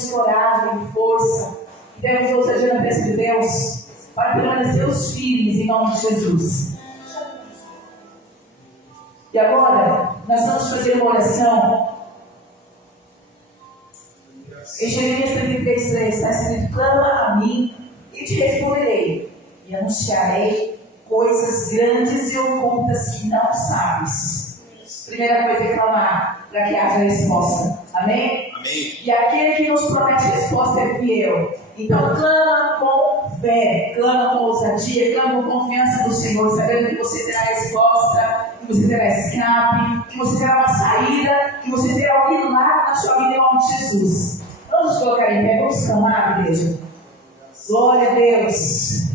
busque coragem e força, que temos ousadia na presença de Deus, para permanecermos firmes em nome de Jesus. E agora, nós vamos fazer uma oração. Em Jeremias 33:3 está escrito: clama a mim e te responderei, e anunciarei coisas grandes e ocultas que não sabes. Primeira coisa é clamar, para que haja resposta. Amém? Amém. E aquele que nos promete resposta é fiel. Então clama com fé, clama com ousadia, clama com confiança do Senhor, sabendo que você terá resposta, que você terá escape, que você terá uma saída, que você terá um milagre na sua vida em nome de Jesus. Vamos colocar em pé, vamos clamar, igreja. Glória a Deus.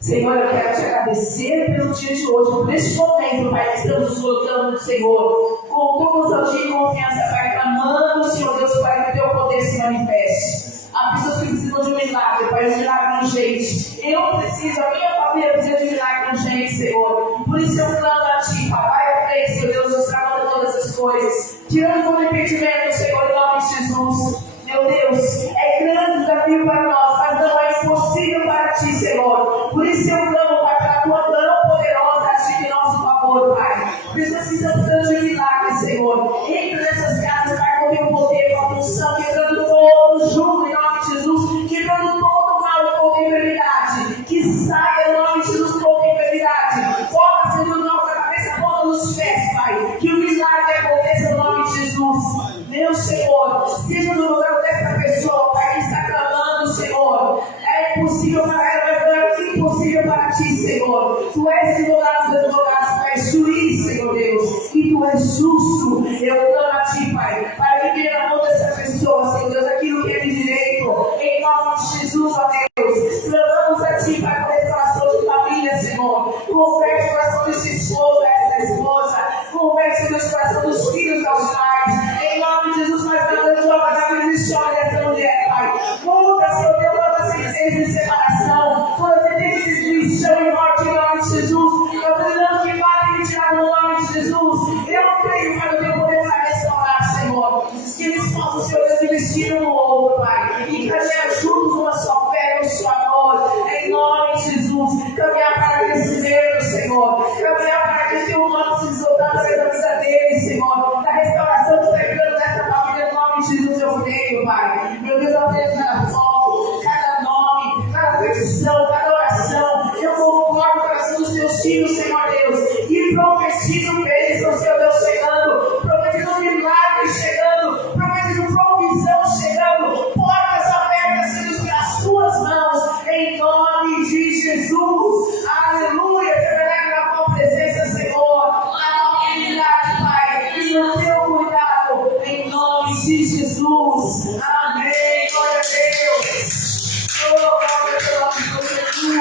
Senhor, eu quero te agradecer pelo dia de hoje, por este momento, Pai, que estamos nos colocando no Senhor, com toda ousadia e confiança, Pai, clamando, Senhor Deus, para que o teu poder se manifeste. Há pessoas que precisam de um milagre, Pai, um milagre urgente. Eu preciso, a minha família precisa de um milagre urgente, Senhor. Por isso eu clamo a Ti, Pai, Pai, Senhor Deus, nos trabalha todas as coisas, tirando todo impedimento, Senhor, em nome de Jesus. Meu Deus, é grande desafio para nós, mas não é impossível para Ti, Senhor. Por isso eu clamo, Pai, para a Tua mão poderosa agir em nosso favor, Pai. Precisamos tanto de milagres, Senhor. Entra nessas casas, Pai, com o Teu poder, com a função, quebrando todo o jugo em nome de Jesus, quebrando todo o mal, toda enfermidade. Que saia em nome de Jesus toda enfermidade. Coloca, Senhor, nossa cabeça, a boca nos pés, Pai. Que o milagre aconteça em nome de Jesus. Meu Senhor, seja no lugar dessa pessoa, Pai, que está clamando, Senhor. É impossível para ela, mas não é impossível para Ti, Senhor. Tu és advogado dos advogados, Tu és juiz, Senhor Deus, e Tu és justo. Eu clamo a Ti, Pai, para que venha na mão dessa pessoa, Senhor Deus, aquilo que é de direito, em nome de Jesus, ó Deus. Clamamos a Ti, Pai, por restauração de família, Senhor. Converte o coração desse esposo, dessa esposa. Converte o coração dos filhos aos pais. Em nome de Jesus, nós damos de obra da vida de história dessa mulher, Pai. Muda, Senhor Deus, toda sentença de separação, toda sentença de destruição e morte em nome de Jesus. Nós ordenamos que vale retirar no nome de Jesus. Eu creio, Pai, no Teu poder para restaurar, Senhor. Que eles possam, Senhor Deus, investir um no outro, Pai. E caminhar juntos uma só fé, um só amor. Em nome de Jesus. Caminhar para crescimento, Senhor. Caminhar para que o Teu nome se exaltar através da vida deles, Senhor. Da restauração do pecado dessa família, em nome de Jesus, eu creio, Pai. Meu Deus, eu creio cada foto, cada nome, cada petição, cada oração. Eu concordo com o coração dos Teus filhos, Senhor Deus. E profetizo bênção, Senhor Deus, chegando. Profetizo milagres chegando. Profetizo provisão chegando. Portas abertas, Senhor, pelas Tuas mãos. Em nome de Jesus. Aleluia. Você me leva na Tua presença, Senhor. Na Tua fidelidade, Pai. E no Teu cuidado. Em nome de Jesus. Amém. Glória a Deus. Oh, glória ao nome de Jesus.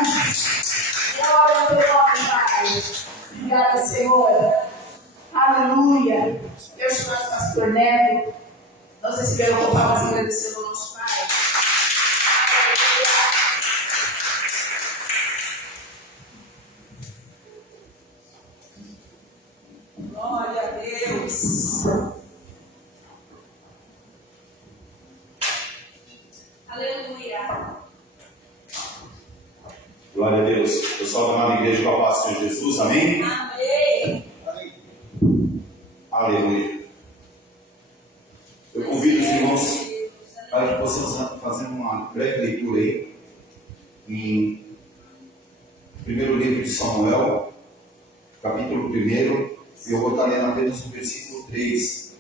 Glória ao Teu nome, Pai. Obrigada, Senhor. Aleluia. Eu chamo o pastor Neto. Nós recebemos com palmas agradecendo ao nosso Pai. Aleluia. Glória a Deus. Aleluia. Glória a Deus. Pessoal da amada igreja, com a paz do Senhor Jesus, amém? Amém. Aleluia. Eu convido os irmãos para que possamos fazer uma breve leitura aí em primeiro livro de Samuel, capítulo 1, e eu vou estar lendo apenas o versículo 3.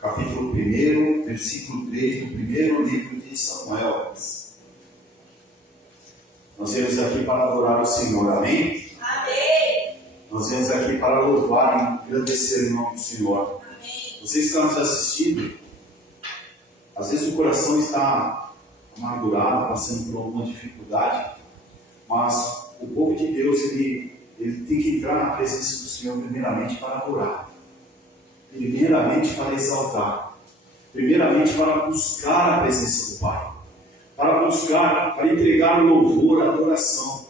Capítulo 1, versículo 3 do primeiro livro de Samuel. Nós viemos aqui para adorar o Senhor, amém? Amém. Nós viemos aqui para louvar e engrandecer o nome do Senhor. Amém. Você que está nos assistindo, às vezes o coração está amargurado, passando por alguma dificuldade, mas o povo de Deus, ele tem que entrar na presença do Senhor primeiramente para adorar, primeiramente para exaltar, primeiramente para buscar a presença do Pai, para buscar, para entregar o louvor, a adoração.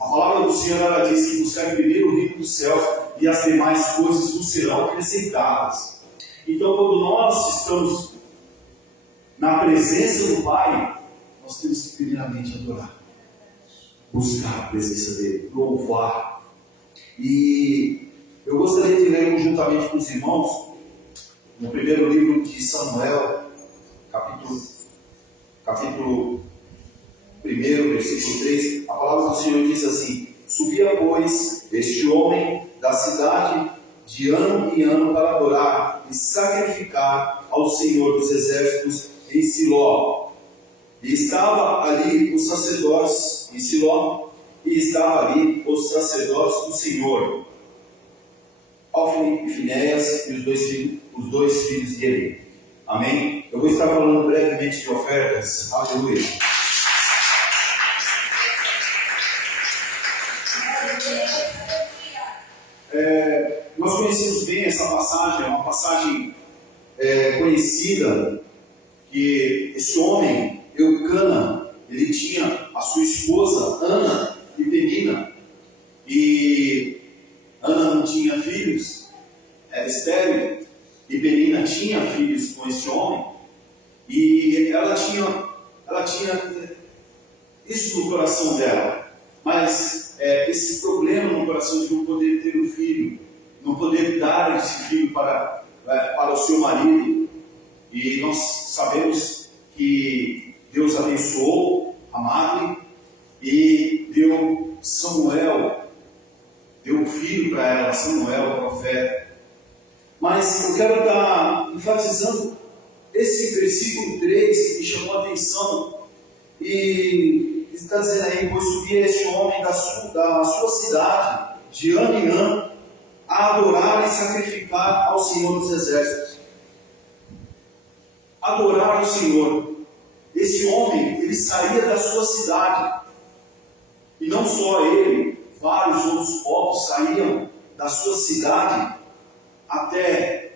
A palavra do Senhor, ela diz que buscar primeiro o reino dos céus e as demais coisas nos serão acrescentadas. Então, quando nós estamos na presença do Pai, nós temos que primeiramente adorar, buscar a presença dele, louvar. E eu gostaria de ler juntamente com os irmãos, no primeiro livro de Samuel, capítulo 1, versículo 3, a palavra do Senhor diz assim: subia, pois, este homem da cidade de ano em ano para adorar e sacrificar ao Senhor dos Exércitos em Siló. E estava ali os sacerdotes em Siló, e estava ali os sacerdotes do Senhor, Ofni e Finéias, e os dois filhos de Eli. Amém? Eu vou estar falando brevemente de ofertas. Aleluia. Nós conhecemos bem essa passagem, é uma passagem conhecida, que esse homem, Eucana, ele tinha a sua esposa Ana e Penina, e Ana não tinha filhos, era estéril, e Penina tinha filhos com esse homem, e ela tinha isso no coração dela, mas esse problema no coração de não poder ter um filho, não poder dar esse filho para o seu marido. E nós sabemos que Deus abençoou a Magre e deu Samuel, deu um filho para ela, Samuel, profeta. Mas eu quero estar enfatizando esse versículo 3 que me chamou a atenção, e está dizendo aí: pois subia esse homem da sua cidade, de ano em ano, a adorar e sacrificar ao Senhor dos Exércitos. Adorar o Senhor. Esse homem, ele saía da sua cidade, e não só ele, vários outros povos saíam da sua cidade até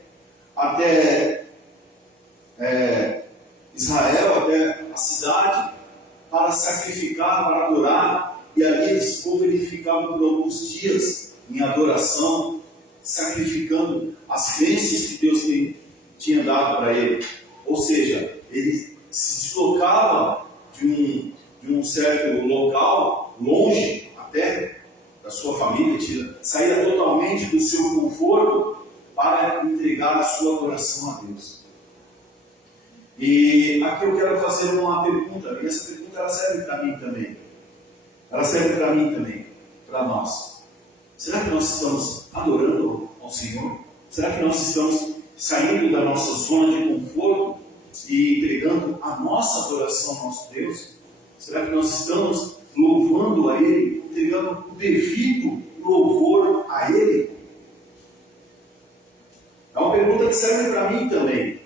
Israel, até a cidade, para sacrificar, para adorar, e ali esse povo ele ficava por alguns dias em adoração, sacrificando as bênçãos que Deus tinha dado para ele. Ou seja, ele se deslocava de um certo local, longe até da sua família, saía totalmente do seu conforto para entregar a sua adoração a Deus. E aqui eu quero fazer uma pergunta, e essa pergunta ela serve para mim também. Ela serve para mim também, para nós. Será que nós estamos adorando ao Senhor? Será que nós estamos saindo da nossa zona de conforto e entregando a nossa adoração ao nosso Deus? Será que nós estamos louvando a Ele, entregando o devido louvor a Ele? É uma pergunta que serve para mim também.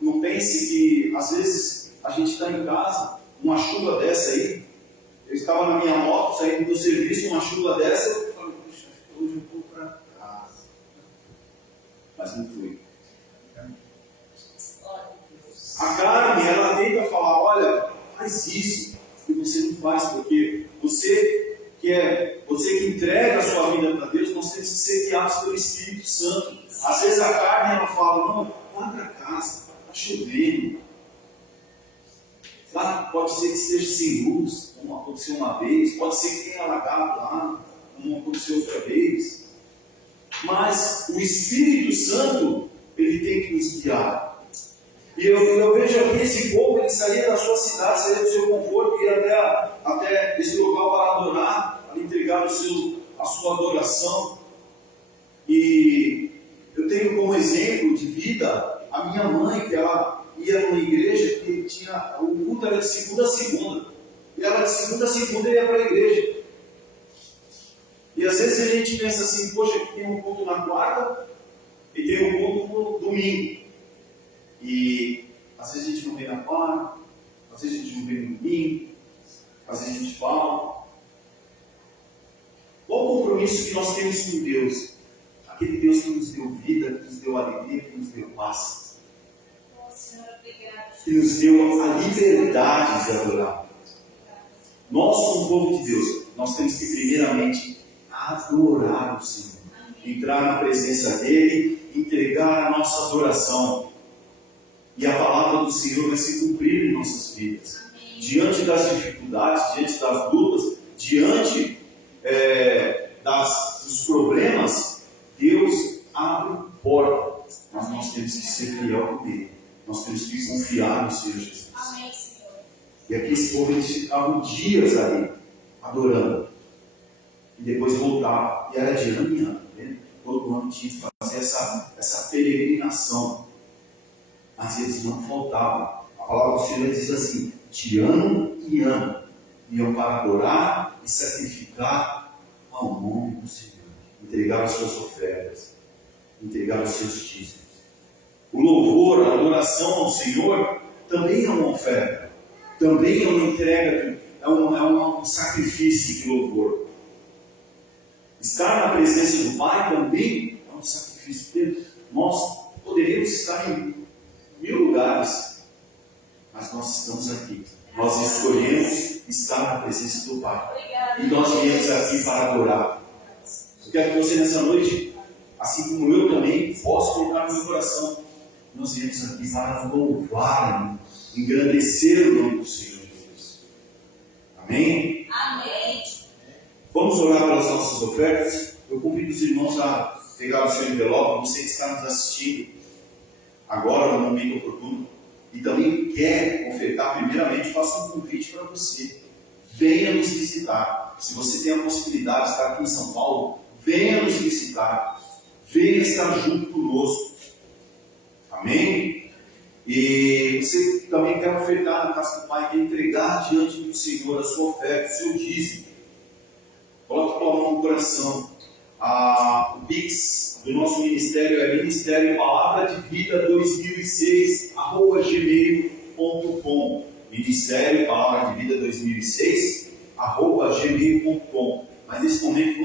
Não pense que às vezes a gente está em casa, uma chuva dessa aí. Eu estava na minha moto, saindo do serviço, uma chuva dessa, eu falei: puxa, hoje eu vou para casa. Mas não fui. A carne, ela tenta falar: olha, faz isso, e você não faz, porque você que entrega a sua vida para Deus, nós temos que ser guiados pelo Espírito Santo. Às vezes a carne, ela fala: não, vá para casa, está chovendo. Lá pode ser que esteja sem luz, como aconteceu uma vez, pode ser que tenha alagado lá, como aconteceu outra vez. Mas o Espírito Santo, ele tem que nos guiar. E eu vejo aqui esse povo, ele saía da sua cidade, saía do seu conforto, ia até esse local para adorar, para entregar a sua adoração. E eu tenho como exemplo de vida a minha mãe, que ela ia numa igreja que tinha, o culto era de segunda a segunda. E ela de segunda a segunda ia para a igreja. E às vezes a gente pensa assim: poxa, aqui tem um culto na quarta e tem um culto no domingo. E às vezes a gente não vem na quarta, às vezes a gente não vem no domingo, às vezes a gente fala. Qual o compromisso que nós temos com Deus? Aquele Deus que nos deu vida, que nos deu alegria, que nos deu paz. Que nos deu a liberdade de adorar. Nós, como povo de Deus, nós temos que primeiramente adorar o Senhor. entrar na presença dEle, entregar a nossa adoração. E a palavra do Senhor vai se cumprir em nossas vidas. Diante das dificuldades, diante das lutas, diante dos problemas, Deus abre portas. Mas nós temos que ser fiel com Ele. Nós temos que confiar no Senhor Jesus. Amém, Senhor. E aqui esse povo, eles ficavam dias ali, adorando. E depois voltavam. E era de ano em ano. Né? Todo ano tinha que fazer essa peregrinação. Mas eles não faltavam. A palavra do Senhor diz assim: de ano em ano iam para adorar e sacrificar ao nome do Senhor. Entregar as suas ofertas. Entregar os seus dízimos. O louvor, a adoração ao Senhor também é uma oferta. Também é uma entrega, é um sacrifício de louvor. Estar na presença do Pai também é um sacrifício. Nós poderíamos estar em 1000 lugares, mas nós estamos aqui. Nós escolhemos estar na presença do Pai. E nós viemos aqui para adorar. Eu quero que você nessa noite, assim como eu também, possa colocar no meu coração. Nós viemos aqui para louvar, engrandecer o nome do Senhor Jesus. Amém? Amém. Vamos orar pelas nossas ofertas. Eu convido os irmãos a pegar o seu envelope. Você que está nos assistindo agora, no momento oportuno, e também quer ofertar, primeiramente, faça um convite para você. Venha nos visitar. Se você tem a possibilidade de estar aqui em São Paulo, venha nos visitar. Venha estar junto conosco. Amém? E você também quer ofertar na casa do Pai, quer entregar diante do Senhor a sua oferta, o seu dízimo. Coloque a tua mão no coração. O Pix do nosso ministério é Ministério Palavra de Vida 2006 @gmail.com. Ministério Palavra de Vida 2006 @gmail.com. Mas nesse momento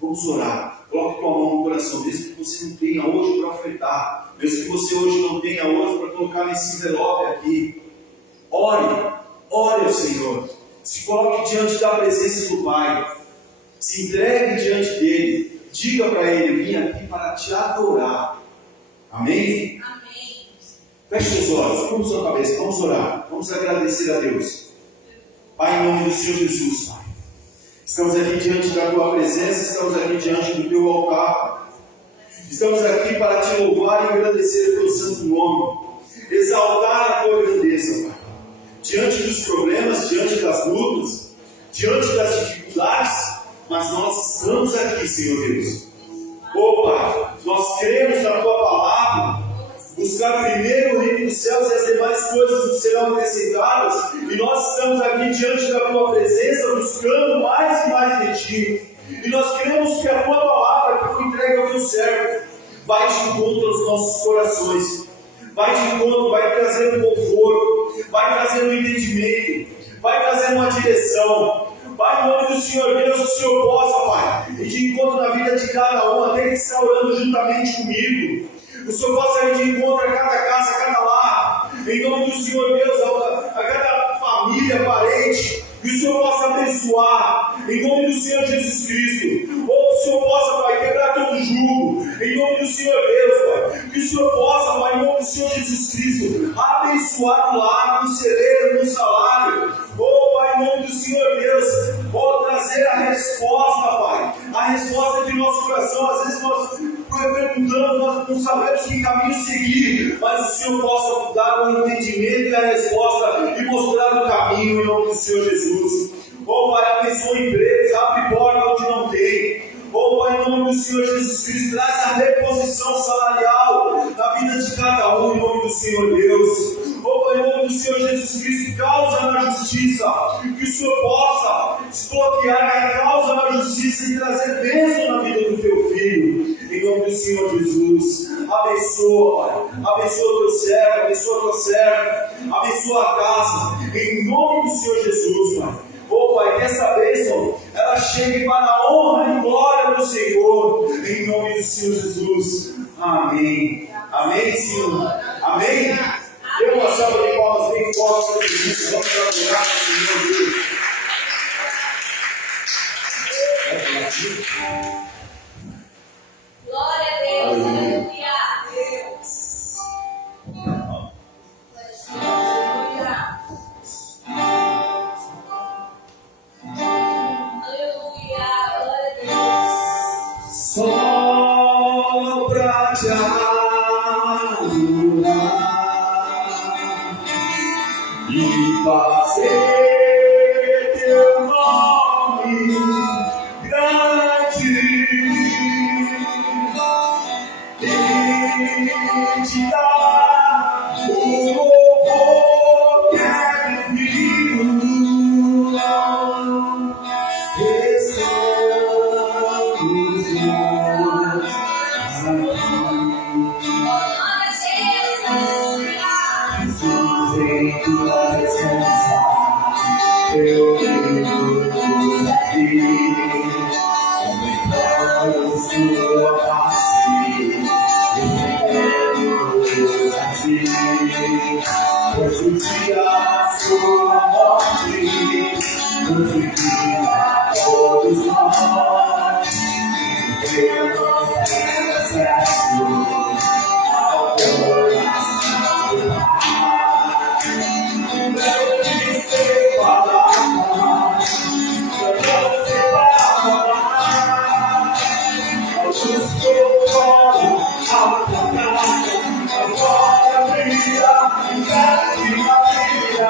vamos orar. Coloque a tua mão no coração, mesmo que você não tenha hoje para ofertar, mesmo que você hoje não tenha hoje para colocar nesse envelope aqui. Ore ao Senhor. Se coloque diante da presença do Pai. Se entregue diante dele. Diga para ele: vim aqui para te adorar. Amém? Amém. Feche seus olhos, curva sua cabeça, vamos orar. Vamos agradecer a Deus. Pai, em nome do Senhor Jesus, Pai. Estamos aqui diante da tua presença, estamos aqui diante do teu altar. Estamos aqui para te louvar e agradecer o teu santo nome. Exaltar a tua grandeza, Pai. Diante dos problemas, diante das lutas, diante das dificuldades, mas nós estamos aqui, Senhor Deus. Pai, nós cremos na tua palavra. Buscar primeiro o reino dos céus e as demais coisas nos serão acrescentadas. E nós estamos aqui diante da tua presença, buscando mais e mais de ti. E nós cremos que a tua palavra que foi entregue ao teu servo vai de encontro aos nossos corações. Vai de encontro, vai trazer um conforto, vai trazer um entendimento, vai trazer uma direção. Pai, em nome do Senhor Deus, o Senhor possa, Pai, ir de encontro na vida de cada um, até que está orando juntamente comigo. O Senhor possa ir de encontro a cada casa, a cada lar. Em nome do Senhor Deus, a cada família, parente. Que o Senhor possa abençoar. Em nome do Senhor Jesus Cristo. Ou que o Senhor possa, Pai, quebrar todo jugo. Em nome do Senhor Deus, Pai. Que o Senhor possa, Pai, em nome do Senhor Jesus Cristo, abençoar o lar, no celeiro, no salário. Pai, em nome do Senhor Deus, trazer a resposta, Pai. A resposta de nosso coração. Às vezes nós perguntamos, nós não sabemos que caminho seguir, mas o Senhor possa dar o entendimento e a resposta e mostrar o caminho em nome do Senhor Jesus. Pai, abençoa empregos, abre porta onde não tem. Pai, em nome do Senhor Jesus Cristo, traz a reposição salarial na vida de cada um em nome do Senhor Deus. Pai, em nome do Senhor Jesus Cristo, causa na justiça, que o Senhor possa desbloquear a causa na justiça e trazer bênção na vida do teu filho. Em nome do Senhor Jesus, abençoa, Pai. Abençoa o teu servo, abençoa a tua serva, abençoa a casa. Em nome do Senhor Jesus, Pai. Pai, que essa bênção ela chegue para a honra e glória do Senhor. Em nome do Senhor Jesus. Amém. Amém, Senhor. Amém. Dê uma salva de palmas bem forte para Jesus. Vamos adorar o Senhor Deus. fazer teu nome grande, e te dar o louvor que é devido. Jesus, em tua presença, eu vivo aqui, aumentando sua face, eu a ti, pois o dia da sua morte, crucifica todos nós, eu não tenho acesso ao coração do Pai. Eu te sei falar, eu não sei falar, ao justo colo, ao pecado, agora brilha, e grande magia.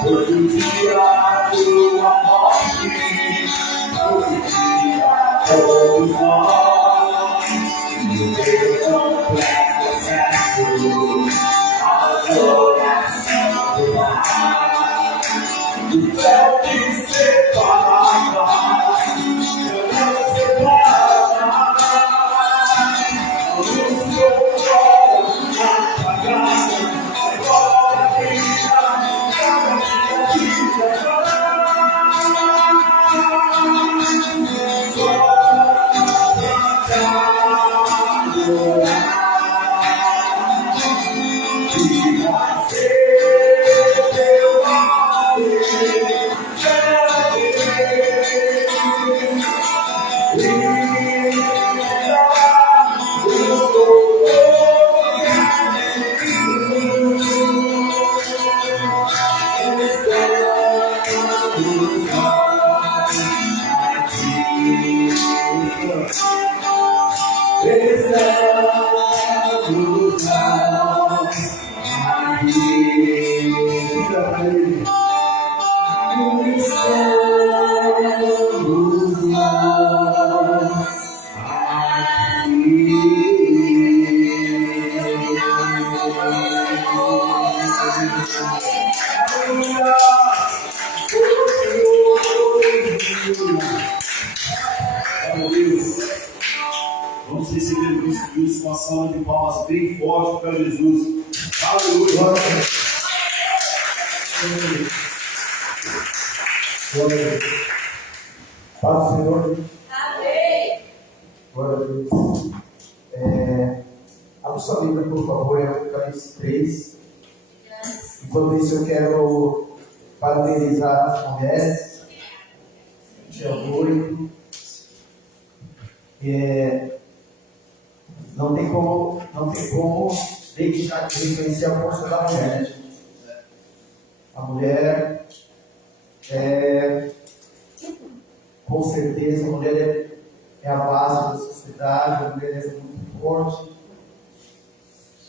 Hoje o dia da tua morte, crucifica todos nós, e o teu completo acesso ao coração do Pai. O véu que separava, eu não separava, o seu colo apagado, agora brilha. Vamos receber o Cristo com a salva de palmas bem forte para Jesus. Aleluia! Glória a Deus. Paz do Senhor. Amém. Glória a Deus. Abra sua Bíblia, por favor, em Apocalipse 3. Enquanto isso, eu quero parabenizar as mulheres. Dia 8. Não tem como deixar de reconhecer a força da mulher, né, gente? A mulher com certeza, a mulher é a base da sociedade, a mulher é muito forte,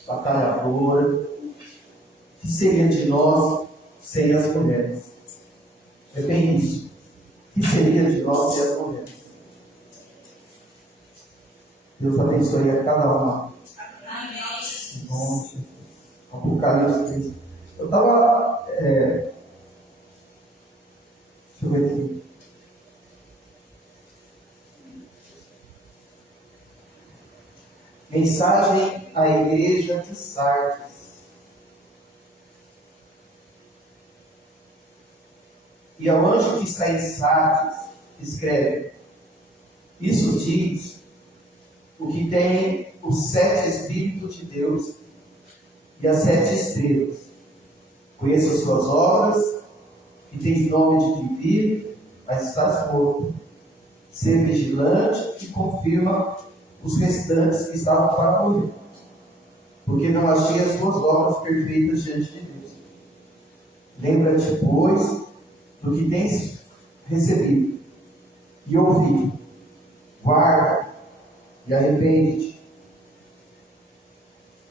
batalhadora. O que seria de nós sem as mulheres? É bem isso. O que seria de nós sem as mulheres? Deus abençoe a cada uma. Amém. Apocalipse 3. Eu estava. Deixa eu ver aqui. Mensagem à igreja de Sardes. E ao anjo que está em Sardes, escreve: isso diz o que tem os 7 Espíritos de Deus e as 7 estrelas. Conheço as suas obras, que tens nome de que vive, mas estás morto. Ser vigilante e confirma os restantes que estavam para morrer, porque não achei as tuas obras perfeitas diante de Deus. Lembra-te, pois, do que tens recebido e ouvido. Guarda e arrepende-te.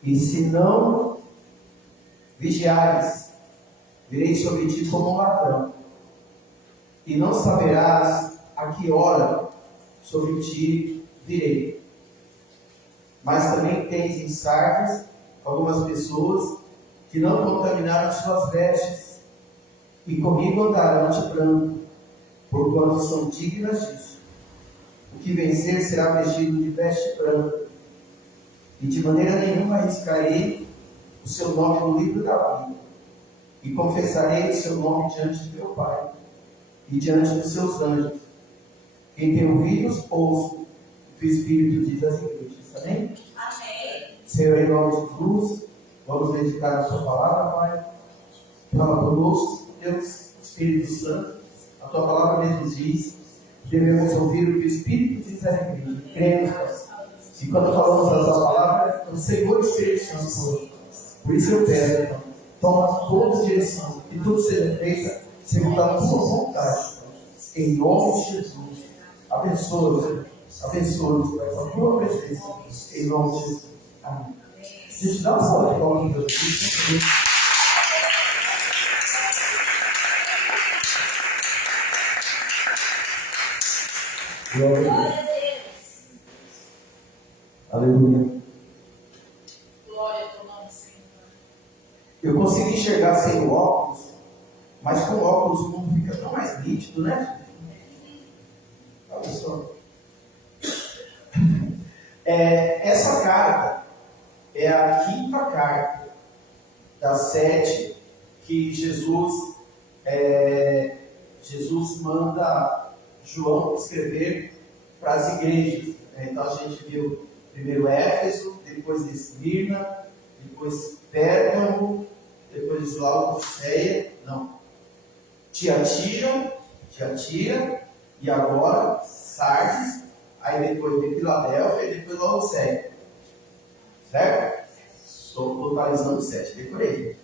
E se não vigiares, virei sobre ti como um ladrão, e não saberás a que hora sobre ti virei. Mas também tens em Sardes algumas pessoas que não contaminaram suas vestes, e comigo andarão de branco, porquanto são dignas disso. O que vencer será vestido de veste branca, e de maneira nenhuma arriscarei o seu nome no livro da vida, e confessarei o seu nome diante de meu Pai e diante dos seus anjos. Quem tem ouvidos, ouça o que o Espírito diz às igrejas. Amém? Amém. Senhor, em nome de Jesus, vamos dedicar a sua palavra, Pai. Fala conosco, Deus, Espírito Santo. A tua palavra mesmo diz: devemos ouvir o que o Espírito diz à igreja. Cremos, Pai. E quando falamos da tua palavra, o Senhor Espírito Santo. Por isso eu peço, Pai, toma toda a direção, que tudo seja feito segundo a tua vontade, Pai. Em nome de Jesus. Abençoa-nos, abençoa-nos, Pai, com a tua presença, em nome de Jesus. Amém. Gente, dá uma salva de palmas para Deus. Glória a Deus. Aleluia. Glória ao teu nome, Senhor. Eu consigo enxergar sem o óculos, mas com o óculos o mundo fica tão mais nítido, né? Olha só. Essa carta é a 5ª carta das 7 que Jesus manda João escrever para as igrejas. Então a gente viu primeiro Éfeso, depois Esmirna, depois Pérgamo, depois Laodiceia, Tiatira, e agora Sardes, aí depois de Filadélfia e depois Laodiceia. Certo? Estou totalizando 7, decorei.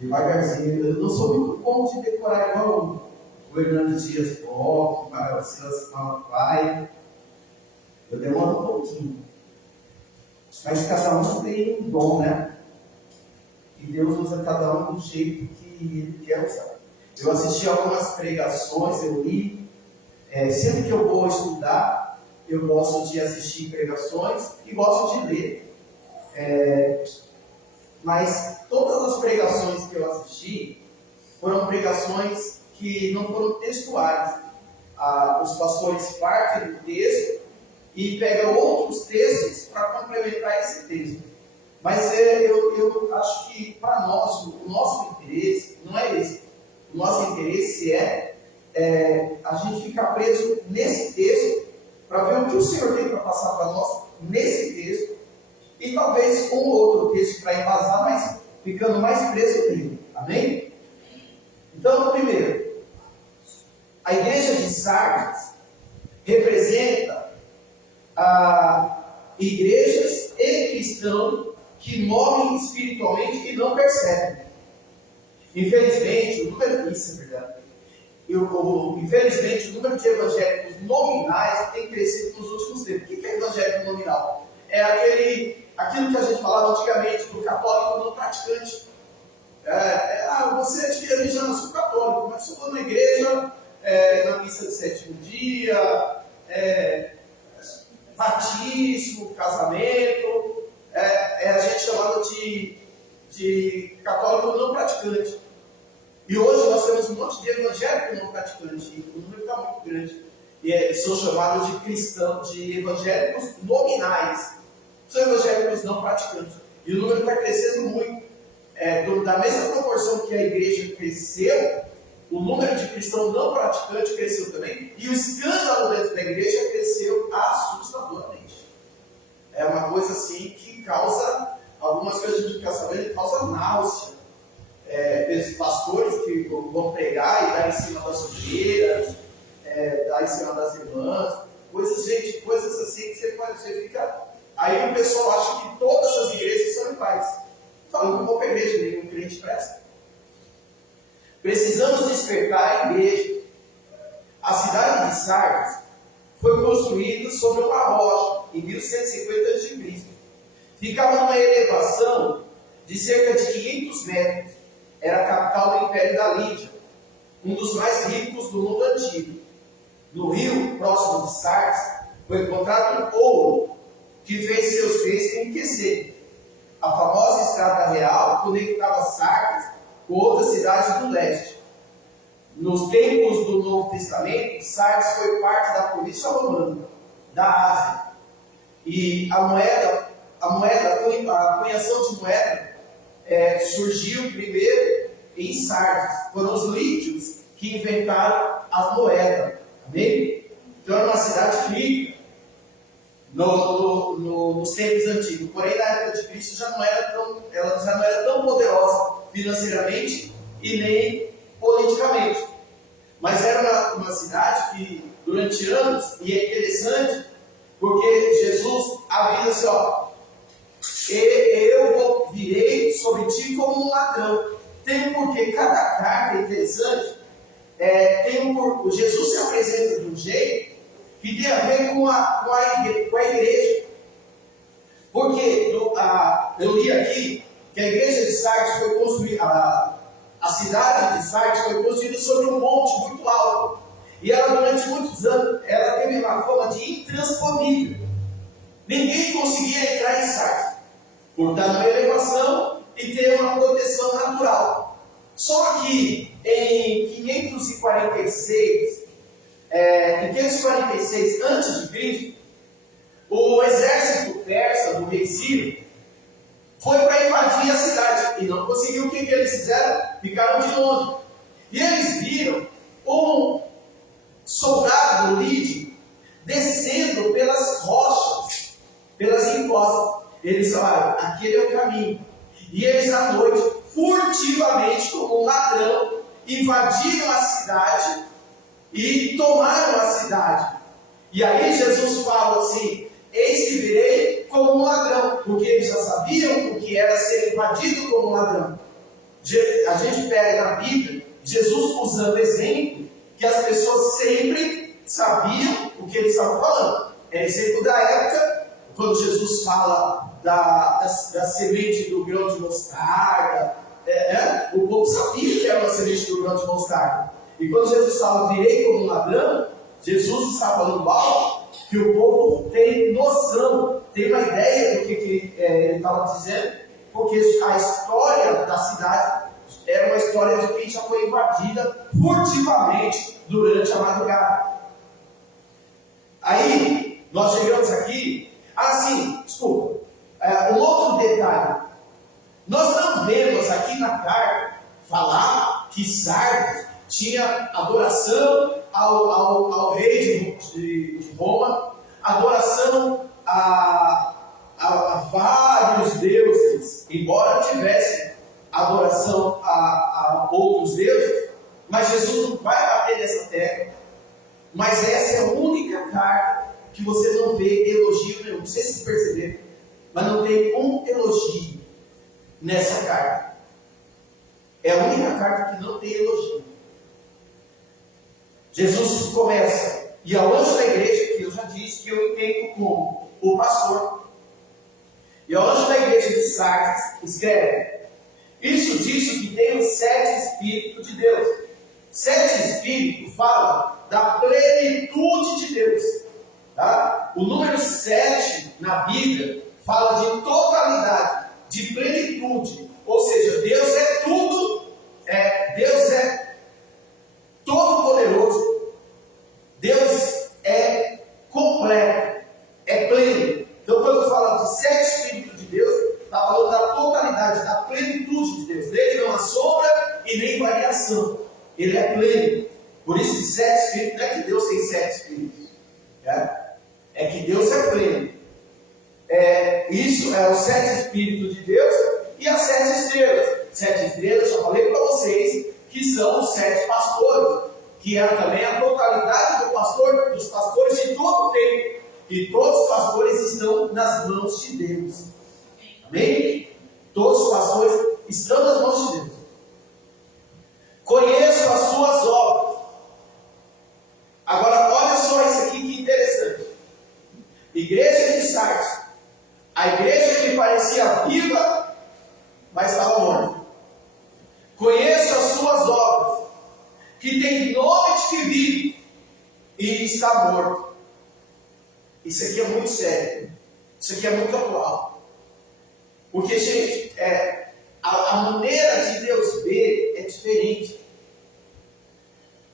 Devagarzinho, eu não sou muito bom de decorar igual o Hernandes Dias Lopes, o Silas Malafaia. Eu demoro um pouquinho. Mas cada um tem um dom, né? E Deus usa cada um do jeito que Ele quer usar. Eu assisti algumas pregações, eu li. Sempre que eu vou estudar, eu gosto de assistir pregações e gosto de ler. Mas todas as pregações que eu assisti foram pregações que não foram textuais. Os pastores partem do texto e pegam outros textos para complementar esse texto. Mas eu acho que para nós, o nosso interesse não é esse. O nosso interesse é a gente ficar preso nesse texto para ver o que o Senhor tem para passar para nós nesse texto e talvez um outro texto para embasar, mas ficando mais preso nele. Amém? Então, primeiro, a igreja de Sardes representa igrejas e cristãos que morrem espiritualmente e não percebem. Infelizmente, o número de evangélicos nominais tem crescido nos últimos tempos. O que é evangélico nominal? É aquilo que a gente falava antigamente do católico não praticante. Você é de que religião? Eu sou católico, mas sou na igreja, na missa de 7º dia, batismo, casamento. A gente chamava de católico não praticante. E hoje nós temos um monte de evangélico não praticante, o número está muito grande. E são chamados de cristãos, de evangélicos nominais. são evangélicos não praticantes. E o número está crescendo muito. Da mesma proporção que a igreja cresceu, o número de cristãos não praticantes cresceu também. E o escândalo dentro da igreja cresceu assustadoramente. É uma coisa assim que causa, algumas coisas que a gente fica sabendo, causa náusea. Esses pastores que vão pregar e dar em cima das obreiras, dar em cima das irmãs, coisas assim que você fica. Aí o pessoal acha que todas as igrejas são iguais. Falando que vou para a igreja, nenhum crente presta. Precisamos despertar a igreja. A cidade de Sardes foi construída sobre uma rocha em 1150 a.C. Ficava numa elevação de cerca de 500 metros. Era a capital do Império da Lídia, um dos mais ricos do mundo antigo. No rio, próximo de Sardes, foi encontrado um ouro que fez seus bens enriquecer. A famosa estrada real conectava Sardes com outras cidades do leste. Nos tempos do Novo Testamento, Sardes foi parte da polícia romana da Ásia. E a cunhação de moeda surgiu primeiro em Sardes. Foram os lídios que inventaram as moedas. Amém? Então era uma cidade rica nos tempos antigos. Porém, na época de Cristo ela já não era tão poderosa financeiramente e nem politicamente. Mas era uma cidade que, durante anos, e é interessante, porque Jesus avisa assim, ó, eu virei sobre ti como um ladrão. Tem um porquê, cada carta é interessante, Jesus se apresenta de um jeito que tem a ver com a igreja. Porque eu li aqui que a igreja de Sardes foi construída, a cidade de Sardes foi construída sobre um monte muito alto. E ela, durante muitos anos, ela teve uma fama de intransponível. Ninguém conseguia entrar em Sardes, por estar numa elevação e ter uma proteção natural. Só que em 546 a.C., o exército persa do rei Ciro foi para invadir a cidade e não conseguiu. O que eles fizeram? Ficaram de longe. E eles viram um soldado lídio descendo pelas rochas, pelas encostas. Eles falaram, aquele é o caminho. E eles à noite, furtivamente, como um ladrão, invadiram a cidade e tomaram a cidade. E aí Jesus fala assim, eis que virei como um ladrão, porque eles já sabiam o que era ser invadido como um ladrão. A gente pega na Bíblia, Jesus usando exemplo, que as pessoas sempre sabiam o que eles estavam falando. É exemplo da época, quando Jesus fala da semente do grão de mostarda, o povo sabia que era uma semente do grão de mostarda. E quando Jesus fala, virei como um ladrão, Jesus está falando algo que o povo tem noção, tem uma ideia do que ele estava dizendo, porque a história da cidade era uma história de quem já foi invadida furtivamente durante a madrugada. Aí, nós chegamos aqui, um outro detalhe, nós não vemos aqui na carta falar que Sardes tinha adoração ao rei de Roma, adoração a vários deuses, embora tivesse adoração a outros deuses, mas Jesus não vai bater nessa tecla. Mas essa é a única carta que você não vê elogio nenhum. Não sei se perceberam, mas não tem um elogio nessa carta. É a única carta que não tem elogio. Jesus começa, e ao anjo da igreja, que eu já disse que eu entendo como o pastor, e ao anjo da igreja de Sardes escreve, isso diz que tem os 7 Espíritos de Deus. 7 Espíritos fala da plenitude de Deus. Tá? O número 7 na Bíblia fala de totalidade, de plenitude. Ou seja, Deus é tudo, Deus é todo-poderoso, Deus é completo, é pleno. Então, quando fala de 7 perfeição. Ele é pleno. Por isso, de 7 espíritos, não é que Deus tem 7 espíritos. É que Deus é pleno. Isso é os 7 espíritos de Deus e as 7 estrelas. 7 estrelas, já falei para vocês, que são os 7 pastores, que é também a totalidade dos pastores de todo o tempo. E todos os pastores estão nas mãos de Deus. Amém? Todos os pastores estão nas mãos de Deus. Conheço as suas obras. Agora, olha só isso aqui que interessante. Igreja de Sardes. A igreja que parecia viva, mas estava morta. Conheço as suas obras, que tem nome de que vive e está morto. Isso aqui é muito sério. Isso aqui é muito atual. Porque, gente, a maneira de Deus ver é diferente.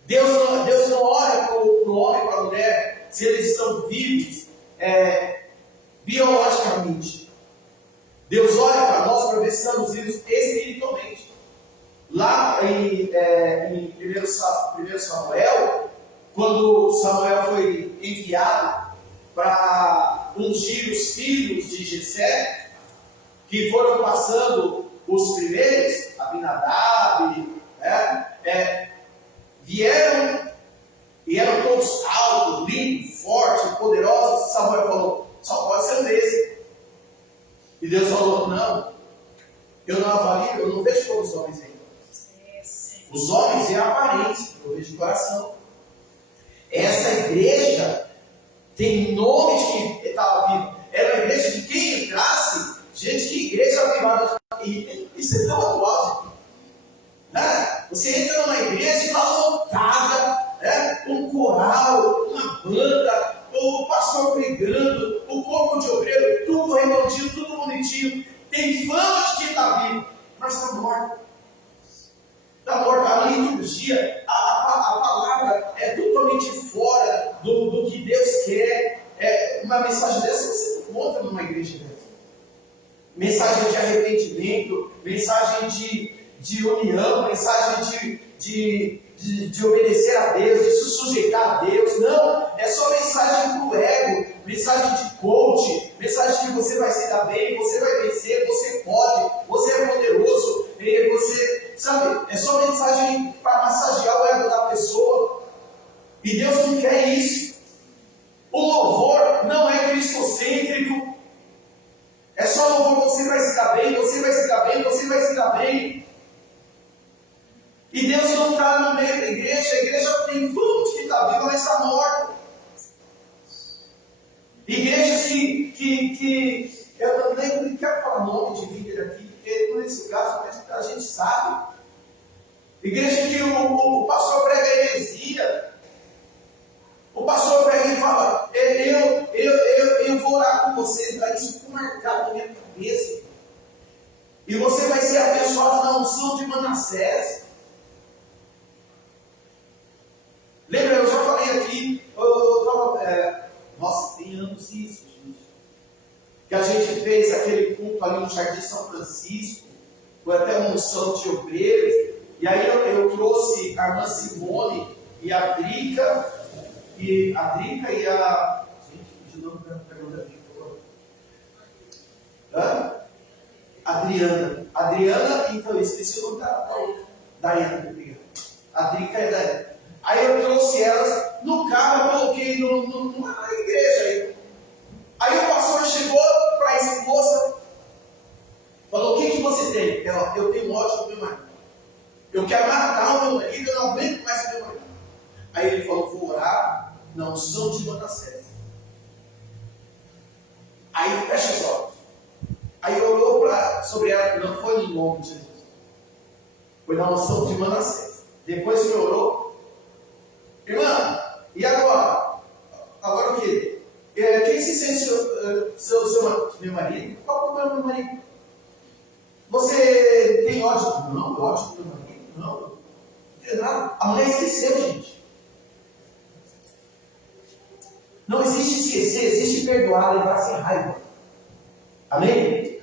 Deus não olha para o homem e para a mulher se eles estão vivos biologicamente. Deus olha para nós para ver se estamos vivos espiritualmente. Lá em 1 Samuel, quando Samuel foi enviado para ungir os filhos de Jessé, que foram passando os primeiros, Abinadab, vieram e eram todos altos, lindos, fortes, poderosos. Samuel falou: só pode ser um desses. E Deus falou: não, eu não avalio, eu não vejo como os homens veem. Os homens veem a aparência, eu vejo o coração. Essa igreja tem nome de que estava vivo. Era a igreja de quem entrasse. Gente, que igreja avivada. Isso é tão atual, né? Você entra numa igreja e está lotada, um coral, uma banda, o pastor pregando, o corpo de obreiro, tudo redondinho, tudo bonitinho. Tem fama de que está vivo, mas está morto. Está morto. A liturgia, a palavra é totalmente fora do que Deus quer. Uma mensagem dessa você não encontra numa igreja dessa. Mensagem de arrependimento, mensagem de união, mensagem de obedecer a Deus, de se sujeitar a Deus. Não, é só mensagem para o ego, mensagem de coach, mensagem que você vai se dar bem, você vai vencer, você pode, você é poderoso, você, sabe, é só mensagem para massagear o ego da pessoa. E Deus não quer isso. O louvor não é cristocêntrico. É só louvor, você vai se dar bem, você vai se dar bem, você vai se dar bem. E Deus não está no meio da igreja. A igreja tem fama de que está viva, mas está morta. Igrejas que eu nem quero falar nome de líder aqui, porque nesse caso a gente sabe. Igreja que o pastor prega heresia. O pastor prega e fala: eu vou orar com você, para isso ficou marcado na minha cabeça. E você vai ser abençoado na unção de Manassés. Lembra, eu já falei aqui, nossa, tem anos isso, gente. Que a gente fez aquele culto ali no Jardim São Francisco, foi até uma unção de obreiros. E aí eu trouxe a irmã Simone e a Drica. E a Drica e a... Gente, de novo, pergunta da Drica, por favor. Adriana. Adriana, então, eu esqueci o nome da outra. Daiane, obrigado. A Drica é Daiane. Aí eu trouxe elas no carro, eu coloquei numa igreja. Aí o pastor chegou para a esposa, falou: o que você tem? Ela: eu tenho ódio do meu marido. Eu quero matar o meu marido, eu não aguento mais o meu marido. Aí ele falou: vou orar na unção de Manassés. Aí fecha os olhos. Aí orou sobre ela, não foi no nome de Jesus. Foi na unção de Manassés. Depois que orou: irmã, e agora? Agora o quê? Quem se sente meu marido? Qual o problema do meu marido? Você tem ódio? Não, ódio do meu marido? Não. Não tem nada. A mulher esqueceu, gente. Não existe esquecer, existe perdoar, levar sem raiva. Amém?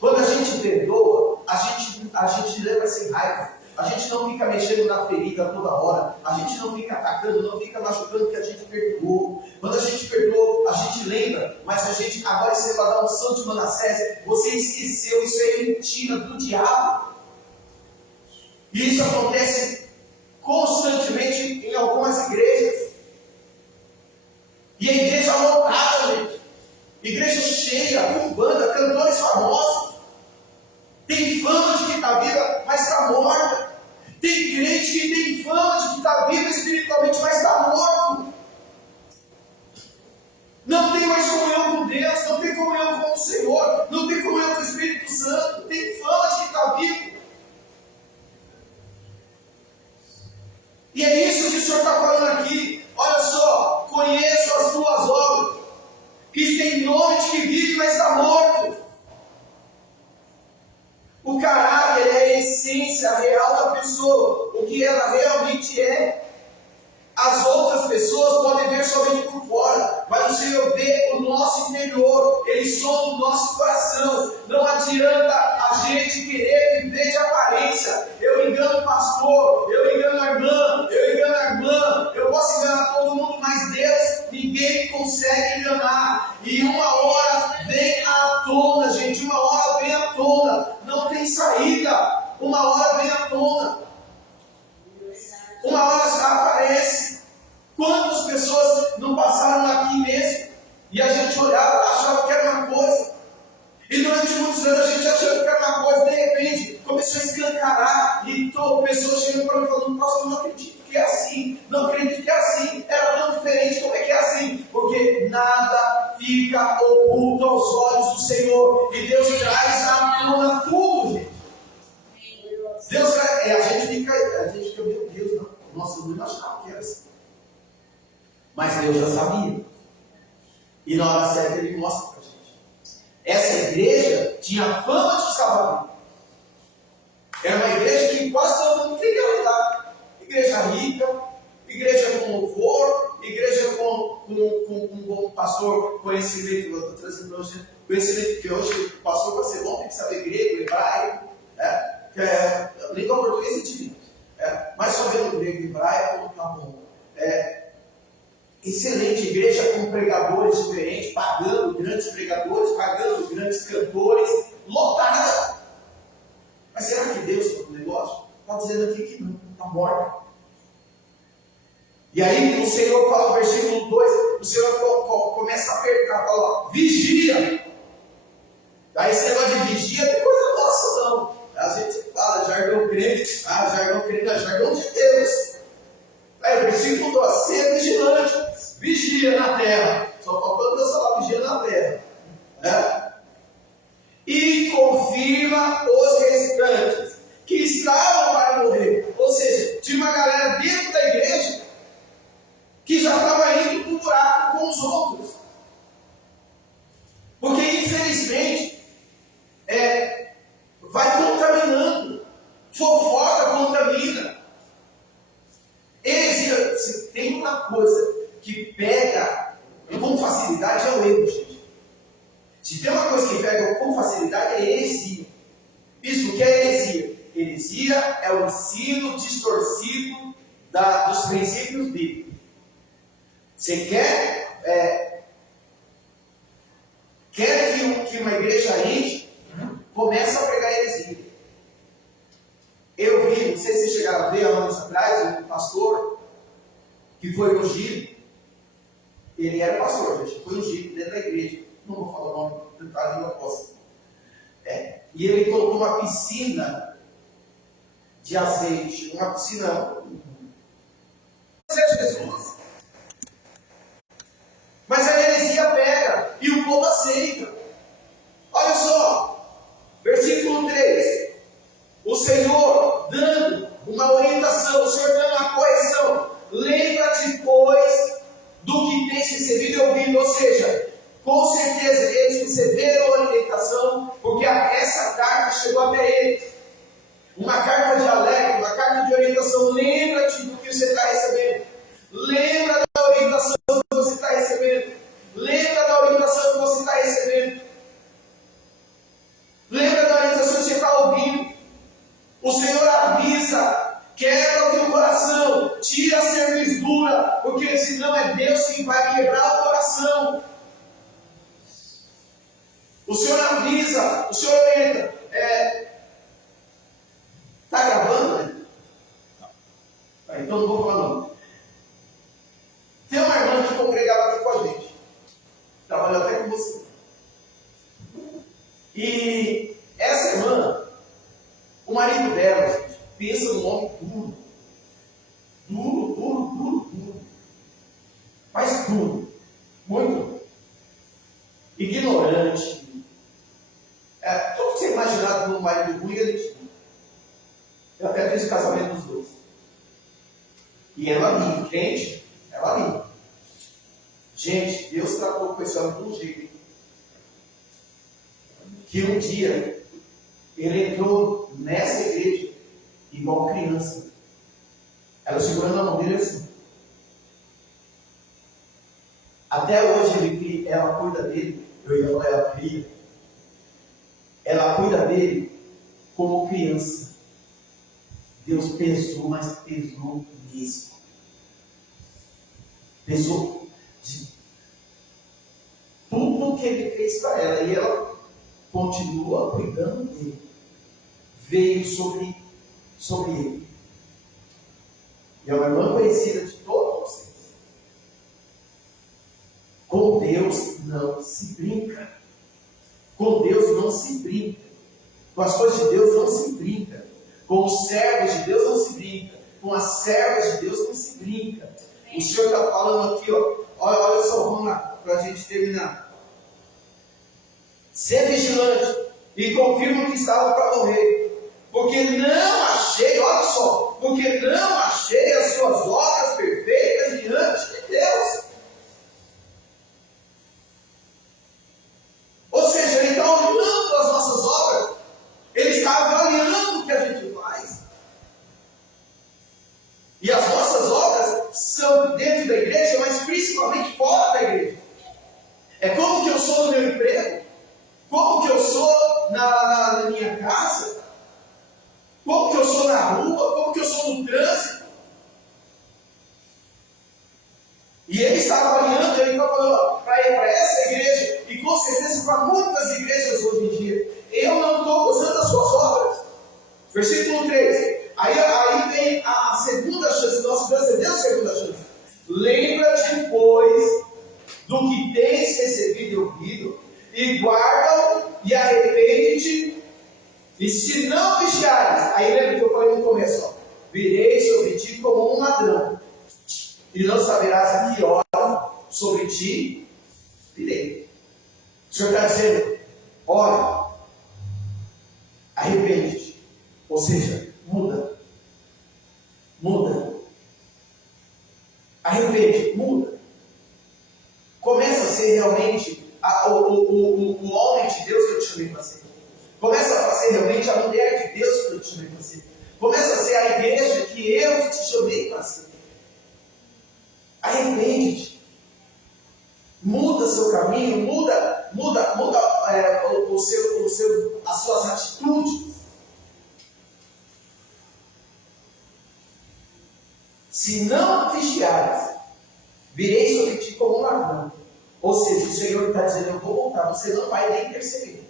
Quando a gente perdoa, a gente leva sem raiva. a gente não fica mexendo na ferida toda hora, a gente não fica atacando, não fica machucando que a gente perdoou. Quando a gente perdoou, a gente lembra, mas a gente agora você vai dar um São de Manassés, você esqueceu, isso é mentira do diabo. E isso acontece constantemente em algumas igrejas. E a igreja lotada, gente. Igreja cheia, com banda, cantores famosos. Tem fama de que está viva, mas está morta. Tem crente que tem fama de que está viva espiritualmente, mas está morto. Não tem mais comunhão com Deus, não tem comunhão com o Senhor, não tem comunhão com o Espírito Santo. Tem fama de que está vivo. E é isso que o Senhor está falando aqui. Olha só, conheço as tuas obras, que tem nome de que vive, mas está morto. O caráter é a essência real da pessoa, o que ela realmente é. As outras pessoas podem ver somente por fora, mas o Senhor vê o nosso interior, Ele sonda o nosso coração. Não adianta a gente querer viver de aparência. Eu engano o pastor, eu engano a irmã, eu posso enganar todo mundo, mas Deus, ninguém consegue enganar. E uma hora vem à tona, gente, uma hora vem à tona, não tem saída, uma hora vem à tona. Uma hora aparece. Quantas pessoas não passaram aqui mesmo e a gente olhava, achava que era uma coisa, e durante muitos anos a gente achava que era uma coisa, de repente começou a escancarar e pessoas chegando para mim falando: pastor, não acredito que é assim, não acredito que é assim, era tão diferente, como é que é assim? Porque nada fica oculto aos olhos do Senhor, e Deus traz à tona tudo, gente. Deus traz, a gente fica, meu Deus, não, nossa, eu não achava que era assim. Mas Deus já sabia. E na hora certa Ele mostra para a gente. Essa igreja tinha fama de que estava viva. Era uma igreja que quase todo mundo queria andar. Igreja rica, igreja com louvor, igreja com um bom pastor, conhecimento. Eu estou trazendo hoje conhecimento, porque hoje o pastor, para ser bom, tem que saber grego, hebraico, língua portuguesa e divina. Mas sabendo grego e hebraico, está bom. Excelente igreja com pregadores diferentes, pagando grandes pregadores, pagando grandes cantores, lotada. Mas será que Deus está no negócio? Está dizendo aqui que não, está morta. E aí o Senhor fala no versículo 2, o Senhor começa a apertar, fala: vigia. Daí esse negócio de vigia não é coisa nossa, não. A gente fala jargão crente, jargão crente é jargão de Deus. Aí o versículo 2, ser vigilante. Vigia na terra. Só faltando essa lá, vigia na terra. E confirma os restantes que estavam para morrer. Ou seja, tinha uma galera dentro da igreja que já estava indo para o buraco com os outros. Porque infelizmente vai contaminando. Fofoca contamina. Heresia, se tem uma coisa que pega com facilidade, é o erro, gente. Se tem uma coisa que pega com facilidade, é heresia. Isso, o que é heresia? Heresia é o ensino distorcido dos princípios bíblicos. Você quer que uma igreja ande, começa a pregar heresia. Eu vi, não sei se vocês chegaram a ver há anos atrás, um pastor que foi ungido. Ele era pastor, gente, foi ungido dentro da igreja. Não vou falar o nome, tentar língua posta. E ele colocou uma piscina de azeite, uma piscina. Jesus. Mas a heresia pega e o povo aceita. Olha só, versículo 3. O Senhor dando uma orientação, o Senhor dando uma correção. Lembra-te, pois, do que tens recebido e ouvido. Ou seja, com certeza eles receberam a orientação, porque essa carta chegou até eles. Uma carta de alerta, uma carta de orientação. Lembra-te do que você está recebendo. Lembra da orientação que você está recebendo. Lembra da orientação que você está recebendo. Lembra da orientação que você está ouvindo. O Senhor avisa pastor orienta. Está gravando, né? Então não vou falar não. Tem uma irmã que congregava aqui com a gente. Trabalhou até com você. E essa irmã, o marido dela, gente, pensa num homem duro. Duro. Mas duro. Muito. Ignorante. Tudo que você imaginar num marido ruim, ele tinha. Eu até fiz o casamento dos dois. E ela ali, crente, ela ali. Gente, Deus tratou com esse homem de um jeito. Que um dia ele entrou nessa igreja igual criança. Ela segurando a mão dele assim. Até hoje ela cuida dele. Eu ia falar, ela cria. Ela cuida dele como criança. Deus pesou, mas pesou mesmo. Pesou de tudo que ele fez para ela. E ela continua cuidando dele. Veio sobre ele. E é uma irmã conhecida de todos vocês. Com Deus não se brinca. Com Deus não se brinca. Com as coisas de Deus não se brinca. Com os servos de Deus não se brinca. Com as servas de Deus não se brinca. O Senhor está falando aqui, ó. Olha só, vamos lá, para a gente terminar. Ser vigilante e confirma que estava para morrer. Porque não achei, olha só, porque não achei as suas obras perfeitas diante de Deus. Ou seja, ele está olhando as nossas obras, ele está avaliando o que a gente faz. E as nossas obras são dentro da igreja, mas principalmente fora da igreja. É como que eu sou no meu emprego, como que eu sou na minha casa, como que eu sou na rua, como que eu sou no trânsito. E ele está avaliando, ele está falando para essa igreja, e com certeza para muitas igrejas hoje em dia, eu não estou gostando das suas obras. Versículo 3. Aí vem a segunda chance, nosso Deus é Deus, segunda chance. Lembra-te, pois, do que tens recebido e ouvido, e guarda-o e arrepende-te. E se não vigiares, aí lembra que eu falei no começo, ó, virei sobre ti como um ladrão, e não saberás a que hora sobre ti virei. O Senhor está dizendo, olha, arrepende-te, ou seja, muda, arrepende, muda, começa a ser realmente o homem de Deus que eu te chamei para ser. Começa a ser realmente a mulher de Deus que eu te chamei para ser. Começa a ser a igreja que eu te chamei para ser. Arrepende-te. Muda seu caminho, muda as suas atitudes. Se não vigiares, virei sobre ti como um ladrão. Ou seja, o Senhor está dizendo, eu vou voltar, você não vai nem perceber.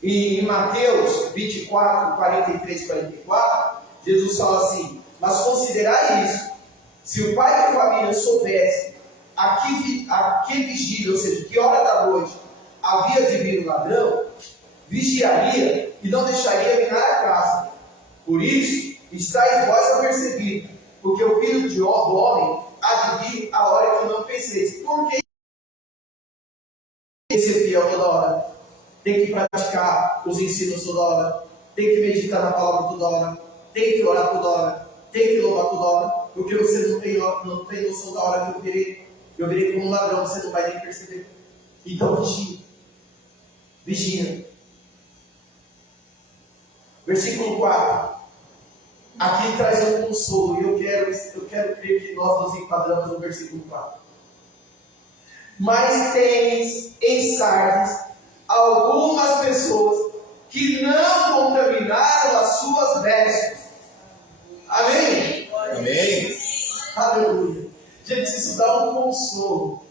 E em Mateus 24, 43 e 44, Jesus fala assim, mas considerai isso, se o pai da família soubesse a que vigília, ou seja, que hora da noite havia de vir o ladrão, vigiaria e não deixaria minar a casa. Por isso, estáis vós apercebidos, porque o Filho do Homem há de vir a hora que não penseis. Por que ser fiel toda hora? Tem que praticar os ensinos toda hora, tem que meditar na palavra toda hora, tem que orar toda hora, tem que louvar toda hora, porque você não tem noção da hora que eu virei como um ladrão, você não vai nem perceber. Então vigia. Versículo 4. Aqui traz um consolo, e eu quero crer que nós nos enquadramos no versículo 4. Mas tens em Sardes algumas pessoas que não contaminaram as suas vestes. Amém? Amém. Aleluia. Gente, isso dá um consolo.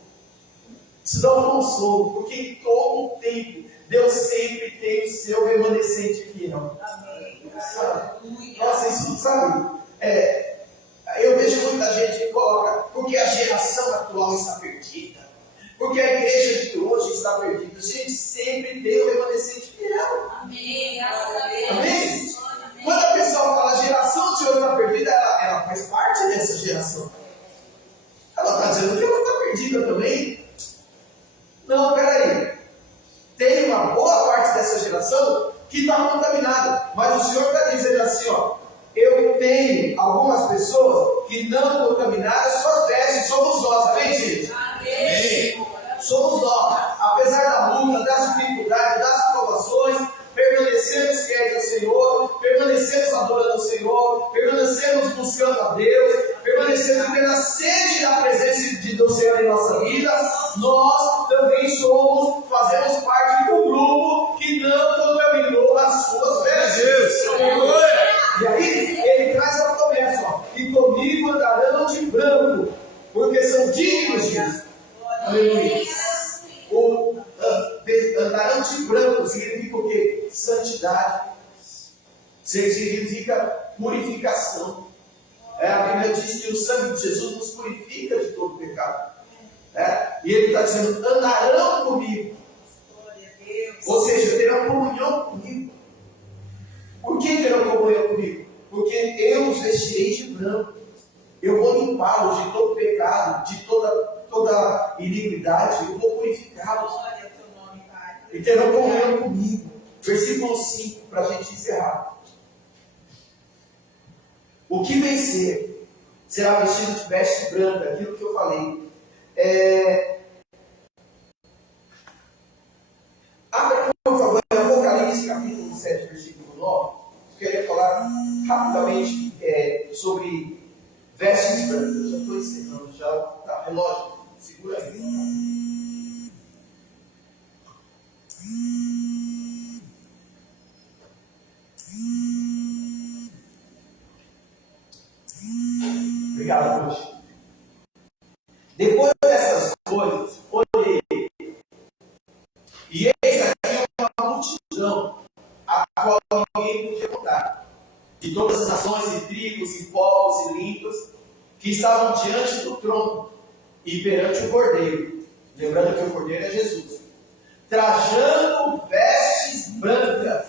Isso dá um consolo, porque em todo o tempo, Deus sempre tem o seu remanescente fiel. Sabe? Nossa, isso, sabe? Eu vejo muita gente que coloca, porque a geração atual está perdida, porque a igreja de hoje está perdida. Gente, sempre tem o remanescente fiel. Amém. Amém? Quando a pessoa fala geração de hoje está perdida, ela faz parte dessa geração. Ela está dizendo que ela está perdida também. Não, peraí. Tem uma boa parte dessa geração que está contaminada. Mas o Senhor está dizendo assim, ó. Eu tenho algumas pessoas que não contaminaram suas vestes. Somos nós, amém, gente? Amém. Somos nós. Apesar da luta, das dificuldades, das provações, permanecemos fiéis ao Senhor, permanecemos adorando o Senhor, permanecemos buscando a Deus, permanecemos tendo a sede da presença do Senhor em nossa vida. Nós também fazemos parte do grupo que não contaminou as suas vestes. E aí ele traz a promessa, ó, e comigo andarão de branco, porque são dignos disso. Aleluia. Andarão de branco significa o quê? Santidade. Significa purificação. A Bíblia diz que o sangue de Jesus nos purifica de todo pecado. E ele está dizendo, andarão comigo. Ou seja, terão comunhão comigo. Por que terão comunhão comigo? Porque eu os vestirei de branco. Eu vou limpá-los de todo pecado, de toda iniquidade. Eu vou purificá-los. E terão comunhão comigo. Versículo 5, para a gente encerrar. O que vencer será vestido de veste branca, aquilo que eu falei. Abra, por favor, Apocalipse capítulo 7, versículo 9. Eu queria falar rapidamente sobre vestes brancas. Já estou encerrando, já. Tá, relógio, segura aí. Obrigado, Deus. Depois dessas coisas, olhei, e eis aqui uma multidão, a qual ninguém podia contar, de todas as nações, e tribos, e povos, e línguas, que estavam diante do trono e perante o Cordeiro. Lembrando que o Cordeiro é Jesus. Trajando vestes brancas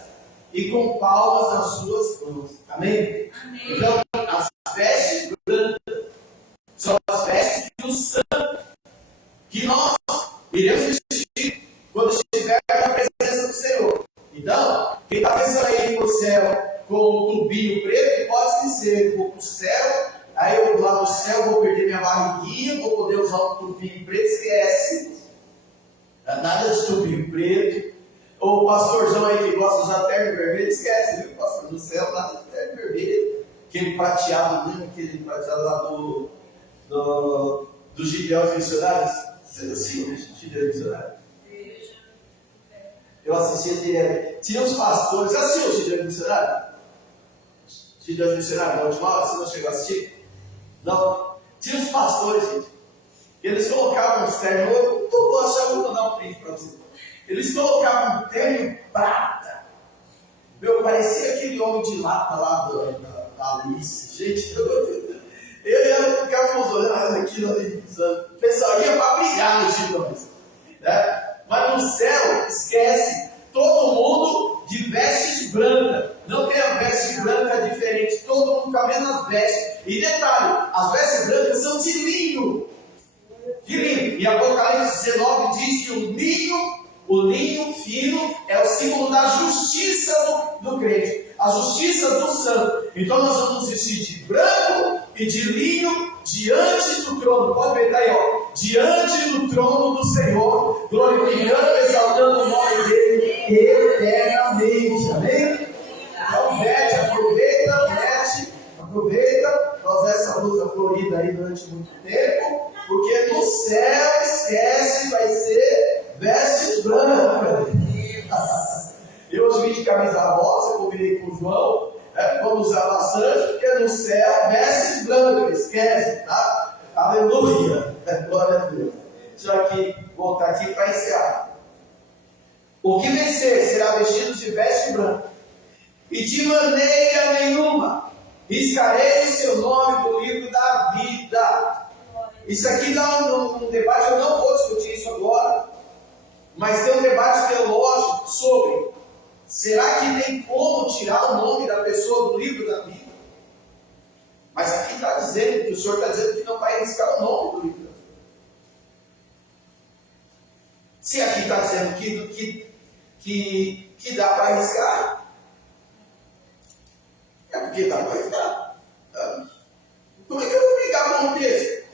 e com palmas nas suas mãos. Amém? Amém. Então, as vestes brancas são as vestes do santo que nós iremos vestir quando estiver na presença do Senhor. Então, quem está pensando aí no céu com um tubinho preto, pode dizer, vou para o céu, aí eu lá no céu vou perder minha barriguinha, vou poder usar um tubinho preto, esquece. Nada de tubinho preto. Ou o pastorzão aí que gosta de usar terno vermelho, esquece, viu? Pastor do céu, nada de terno vermelho. Aquele prateado mesmo, aquele prateado lá do Gideão Missionários. Você assistiu o Gideão Missionário? Eu assistia direto. Tinha os pastores. Você assistiu o Gideão Missionário? Gideão Missionário, na última hora, você não chegou a assistir? Não. Tinha os pastores, gente. Eles colocavam os ternos. Eu vou achar, vou mandar um print para você. Eles colocavam um terno prata. Meu, parecia aquele homem de lata lá da Alice. Gente, eu e ela ficávamos olhando aquilo ali. O pessoal ia para brigar nos gilões. Né? Mas no céu, esquece. Todo mundo de vestes brancas. Não tem a veste branca diferente. Todo mundo com as mesmas vestes. E detalhe, as vestes brancas são de linho. De linho. E Apocalipse 19 diz que o linho fino é o símbolo da justiça do crente. A justiça do santo. Então nós vamos nos vestir de branco e de linho diante do trono. Pode ver aí, ó. Diante do trono do Senhor, glorificando, exaltando o nome dele eternamente. Amém? Então, Bete, aproveita, nós essa blusa florida aí durante muito tempo, porque no céu, esquece, vai ser vestes brancas. Eu hoje vim de camisa rosa, combinei com o João, vamos usar bastante, porque no céu, vestes brancas, esquece, tá? Aleluia! Glória a Deus. Deixa eu aqui voltar aqui para encerrar. O que vencer será vestido de veste branca, e de maneira nenhuma riscarei o seu nome do livro da vida. Isso aqui dá um debate, eu não vou discutir isso agora, mas tem um debate teológico sobre: será que tem como tirar o nome da pessoa do livro da vida? Mas aqui está dizendo, que o Senhor está dizendo que não vai riscar o nome do livro da vida. Se aqui está dizendo que dá para riscar, é porque dá para riscar. Como é que eu vou brigar com o texto?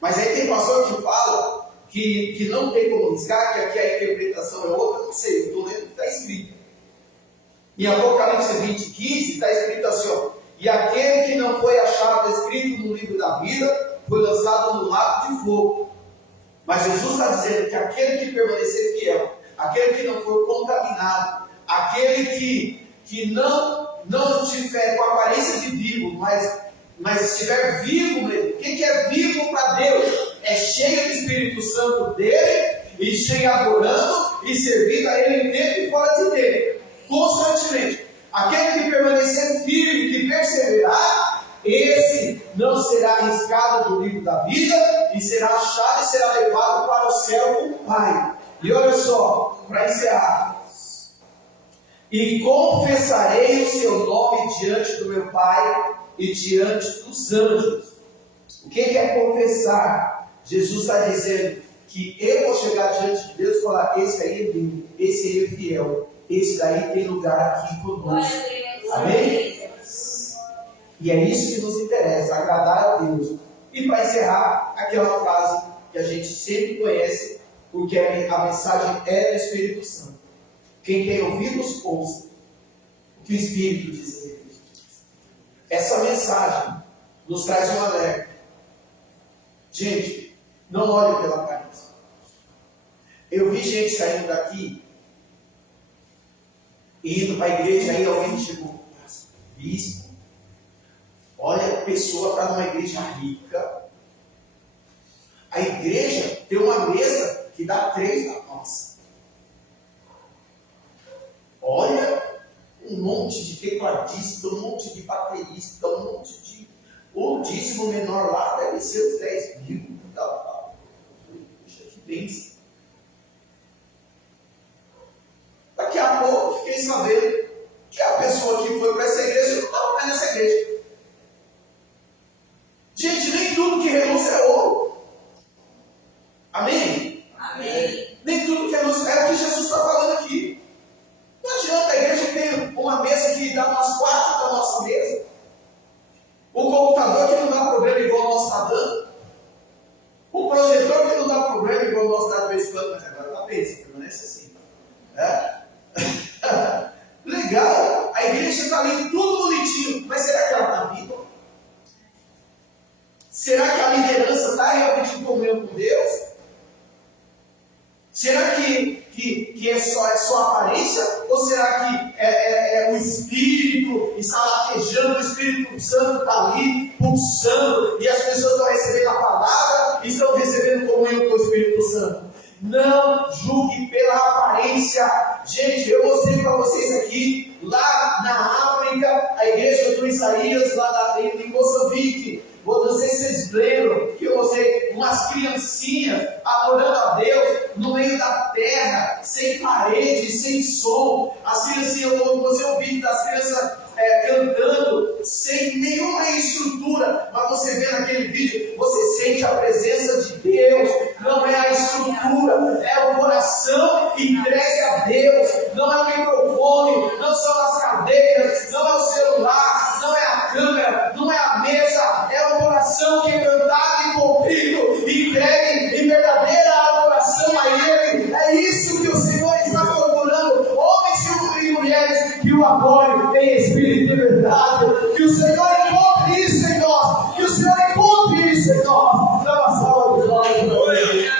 Mas aí tem pastor que fala que não tem como riscar, que aqui a interpretação é outra, não sei, eu estou lendo o que está escrito. Em Apocalipse 20:15 está escrito assim, ó: e aquele que não foi achado escrito no livro da vida foi lançado no lago de fogo. Mas Jesus está dizendo que aquele que permanecer fiel, aquele que não for contaminado, aquele que não estiver com a aparência de vivo, mas estiver vivo mesmo. O que é vivo para Deus? É cheio do Espírito Santo dele, e cheio adorando e servindo a ele dentro e fora de dentro, constantemente. Aquele que permanecer firme, que perseverar, esse não será arriscado do livro da vida, e será achado e será levado para o céu com o Pai. E olha só, para encerrar: e confessarei o seu nome diante do meu Pai e diante dos anjos. O que é confessar? Jesus está dizendo que eu vou chegar diante de Deus e falar: esse aí é meu, esse aí é fiel, esse daí tem lugar aqui conosco. Amém? E é isso que nos interessa, agradar a Deus. E para encerrar, aquela frase que a gente sempre conhece, porque a mensagem é do Espírito Santo: quem tem ouvidos, ouça o que o Espírito diz a Deus. Essa mensagem nos traz um alerta. Gente, não olhe pela aparência. Eu vi gente saindo daqui e indo para a igreja, aí alguém chegou: bispo, olha, a pessoa está numa igreja rica, a igreja tem uma mesa que dá 3 da nossa. Olha, um monte de tecladista, um monte de baterista, um monte de... O dízimo menor lá deve ser os 10 mil. Puxa, que bênção. Daqui a pouco fiquei sabendo que a pessoa que foi para essa igreja não estava mais nessa igreja. Gente, nem tudo que reluz é ouro. Amém? Amém. Nem tudo que reluz é o que Jesus está falando aqui. Não adianta, a igreja tem uma mesa que dá umas 4 da nossa mesa. O computador que não dá problema igual o nosso está dando. O projetor que não dá problema igual o nosso está de vez em quando. Mas agora está bem, você permanece assim. Legal, a igreja está ali tudo bonitinho, mas será que ela está viva? Será que a liderança está realmente em comunhão com Deus? Será que é só aparência? Ou será que é o Espírito está laquejando, o Espírito Santo está ali pulsando e as pessoas estão recebendo a palavra e estão recebendo comunhão com o Espírito Santo? Não julgue pela aparência. Gente, eu mostrei para vocês aqui, lá na África, a igreja do Isaías, lá em Moçambique. Não sei se vocês lembram que eu mostrei umas criancinhas adorando a Deus no meio da terra, sem parede, sem som. As criancinhas, eu mostrei um vídeo das crianças cantando sem nenhuma estrutura, mas você vê naquele vídeo, você sente a presença de Deus. Não é a estrutura, é o coração entregue a Deus. Não é o microfone, não são as cadeiras, não é o celular, não é a câmera, não é a mesa, é o coração quebrantado e contrito, entregue em verdadeira adoração a Ele. É isso que o Senhor está procurando, homens e mulheres que o adorem em espírito e verdade. Que o Senhor encontre isso em nós, que o Senhor encontre isso em nós. Dá uma salva de glória para Ele.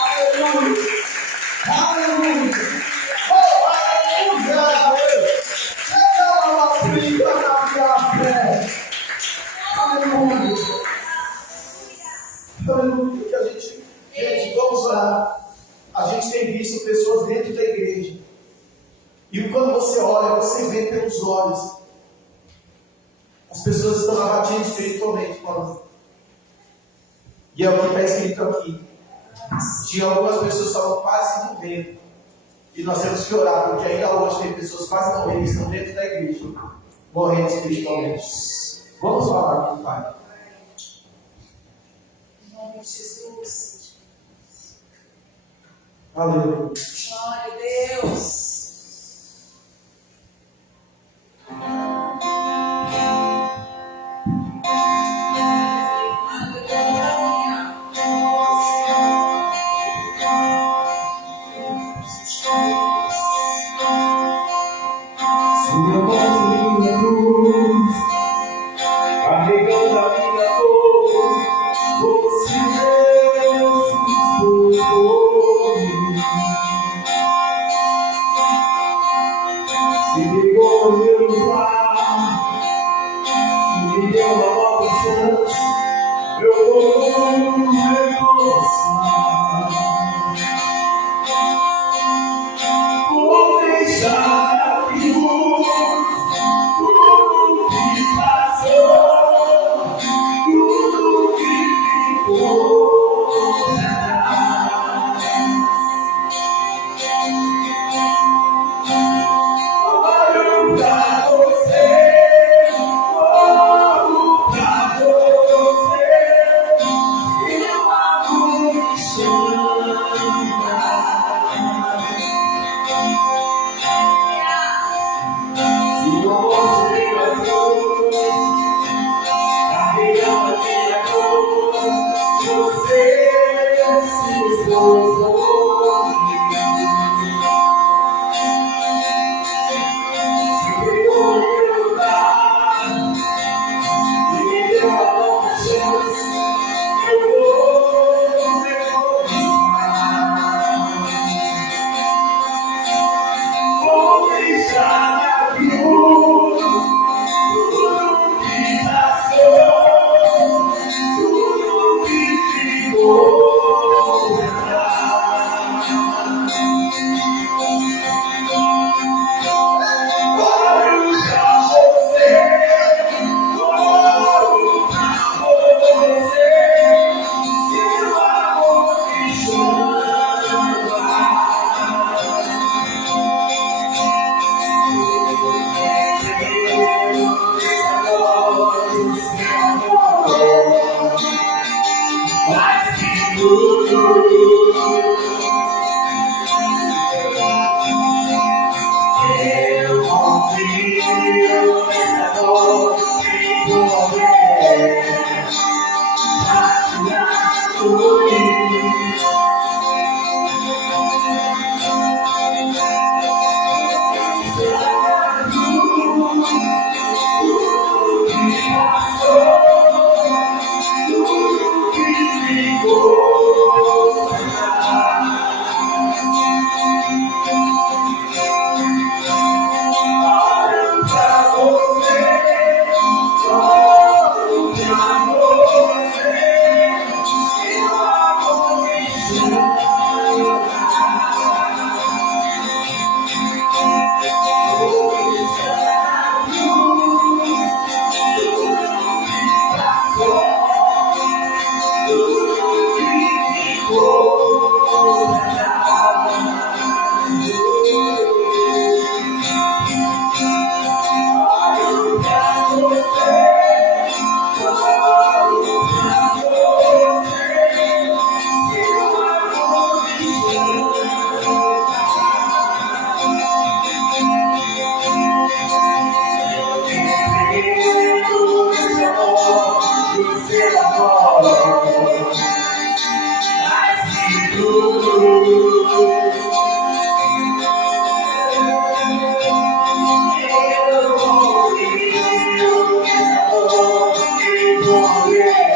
Aleluia, aleluia, oh, aleluia. Aleluia. Aleluia. Que a gente gente tem visto pessoas dentro da igreja. E quando você olha, você vê pelos olhos. As pessoas estão abatidas espiritualmente falando. E é o que está escrito aqui. Tinha algumas pessoas que estavam quase morrendo. E nós temos que orar, porque ainda hoje tem pessoas quase morrendo que estão dentro da igreja, morrendo espiritualmente. Vamos falar com o Pai. Em nome de Jesus. Aleluia. Glória a Deus. Carregando a minha dor, você se ligou no meu lugar, me deu uma nova chance, eu vou recomeçar. Vou deixar aqui tudo que passou, tudo que ficou atrás. Olho pra você, olho pra você, seu amor me chama. Se longe da cruz, carregando a minha dor, você se esforçou. Se pegou no meu lugar e me deu uma nova chance, eu vou recomeçar. Vou deixar minha cruz, tudo que passou, tudo que ficou atrás. Olho pra você, olho pra você, seu amor me chama. Mas que tudo eu confio nessa dor que morrer, tudo que passou, tudo que ficou atrás. Olho pra você, olho pra você, seu amor me chama. Vou deixar a cruz, tudo que passou, tudo que ficou atrás. Olho pra você, olho pra você, seu amor me chama. Eu creio nesse amor, no seu amor, mais que tudo. Eu confio nesse amor que morrer,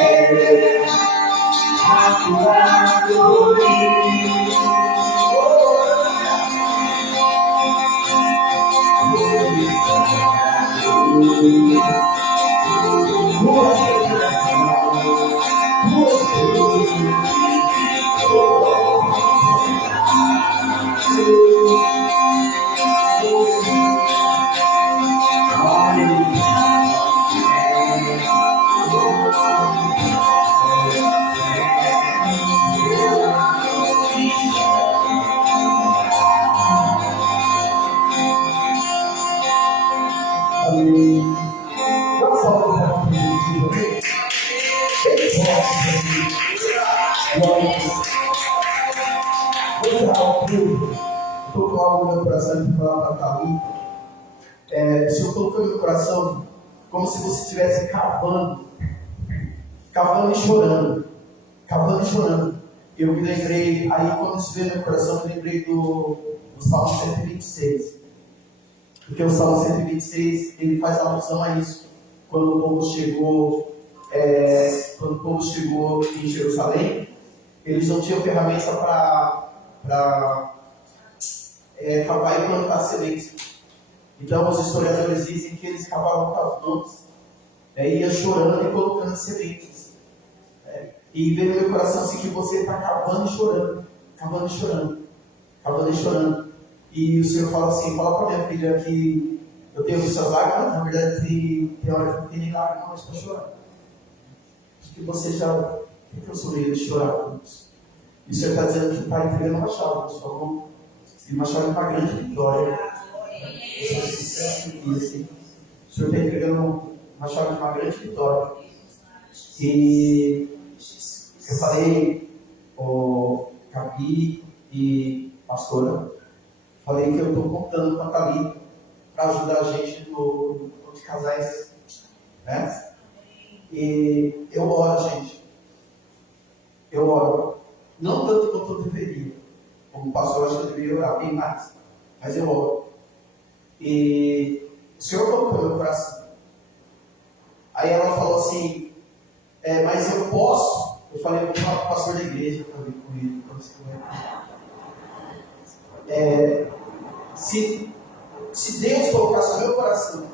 atuando em mim. Estou com algo no meu coração de falar para a Thalita. O Senhor colocou no meu coração como se você estivesse cavando e chorando. Cavando e chorando. Eu me lembrei, aí quando isso veio no meu coração, eu me lembrei do Salmo 126. Porque o Salmo 126, ele faz alusão a isso. Quando o povo chegou em Jerusalém, eles não tinham ferramenta para cavar e plantar sementes. Então os historiadores dizem que eles cavavam com as mãos, ia chorando e colocando sementes. E veio no meu coração assim que você está cavando e chorando, cavando e chorando, cavando e chorando. E o Senhor fala assim, fala para minha filha que eu tenho visto as lágrimas, na verdade tem hora que não tem nem lágrimas mais para chorar. Acho que você já tem o medo de chorar com isso. E o Senhor está dizendo que está entregando uma chave na sua mão, e uma chave para grande vitória. O Senhor está entregando uma chave de uma grande vitória. E eu falei, Gabi e pastora, falei que eu estou contando com a Thalita para ajudar a gente no de casais, né? E eu oro, gente. Eu oro. Não tanto quanto eu deveria. Como pastor, acho que eu deveria orar bem mais. Mas eu oro. E o Senhor colocou no meu coração. Aí ela falou assim, mas eu posso. Eu falei com o pastor da igreja, eu falei com ele, se Deus colocasse no meu coração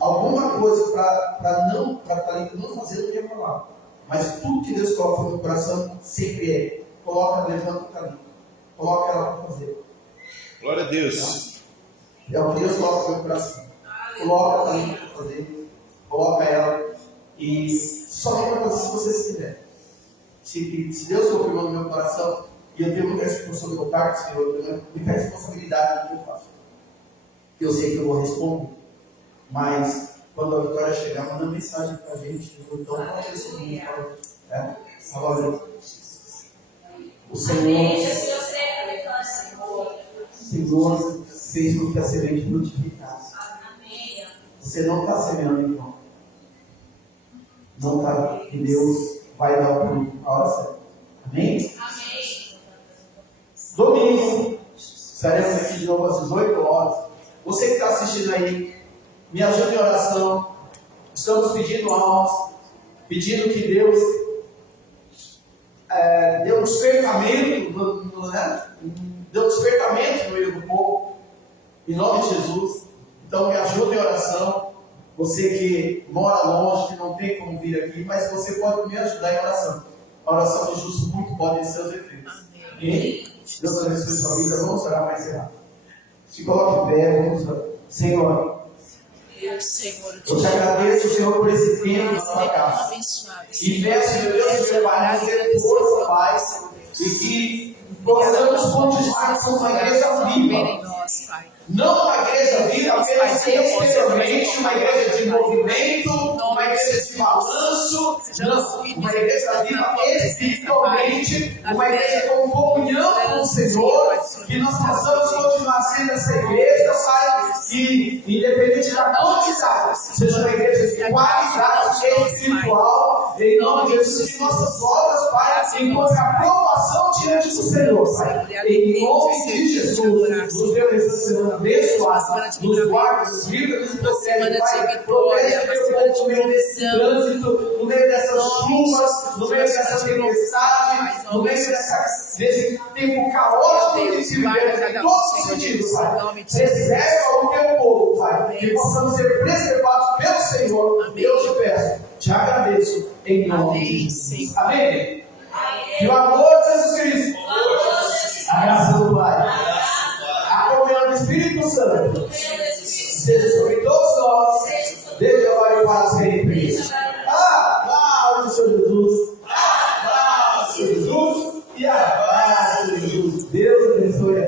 alguma coisa para Thalita não fazer, eu não ia falar. Mas tudo que Deus coloca no meu coração sempre levanta a Thalita. Coloca ela para fazer. Glória a Deus. É o que Deus coloca no meu coração. Coloca a Thalita para fazer. Coloca ela. E só vai fazer se você se quiser. Se Deus confirmou no meu coração, e eu tenho muita responsabilidade do meu parte, Senhor, eu tenho muita responsabilidade no que eu faço. Eu sei que eu vou responder. Mas quando a vitória chegar, manda mensagem para a gente. Então, pode ser comigo. Agora, o Senhor fez com que a semente frutificasse. Você não está semeando em vão. Não está, que Deus vai dar o fruto a hora certa. Amém? Domingo, estaremos aqui de novo às 18 horas. Você que está assistindo aí, me ajude em oração. Estamos pedindo almas, pedindo que Deus dê um despertamento, dê um despertamento no meio do povo, em nome de Jesus. Então me ajude em oração. Você que mora longe, que não tem como vir aqui, mas você pode me ajudar em oração. A oração de justo muito pode ter seus efeitos. Amém? Deus abençoe sua vida. Vamos orar para encerrar. Se coloque em pé, vamos orar. Senhor, eu te agradeço, Senhor, por esse tempo na sua casa. E peço, meu Deus, que prepare ter força, Pai, e que possamos continuar com uma igreja viva. Não uma igreja viva apenas exteriormente, uma igreja de movimento, uma igreja de balanço, não, uma igreja viva espiritualmente, uma igreja com comunhão com o Senhor, que nós possamos continuar sendo essa igreja, Pai, que independente da quantidade, seja uma igreja de qualidade espiritual, em nome de Jesus, que nossas obras, Pai, encontrem aprovação diante do Senhor, Pai. Em nome de Jesus, nos deu essa semana abençoada, nos guarda, nos livra, nos protege, Pai, protege teu povo no meio desse trânsito, no meio dessas chuvas, no meio dessa tempestade, no meio desse tempo caótico que se vive em todos os sentidos, Pai. Preserva o teu povo, Pai, que possamos ser preservados pelo Senhor. Eu te peço, te agradeço, em nome de Jesus. Amém? Que o amor de Jesus Cristo, a graça do Pai, a comunhão do Espírito Santo, seja sobre todos nós, desde agora e para sempre. Aplausos, Senhor Jesus. Aplausos, Senhor Jesus. E aplausos, Senhor Jesus. Deus abençoe.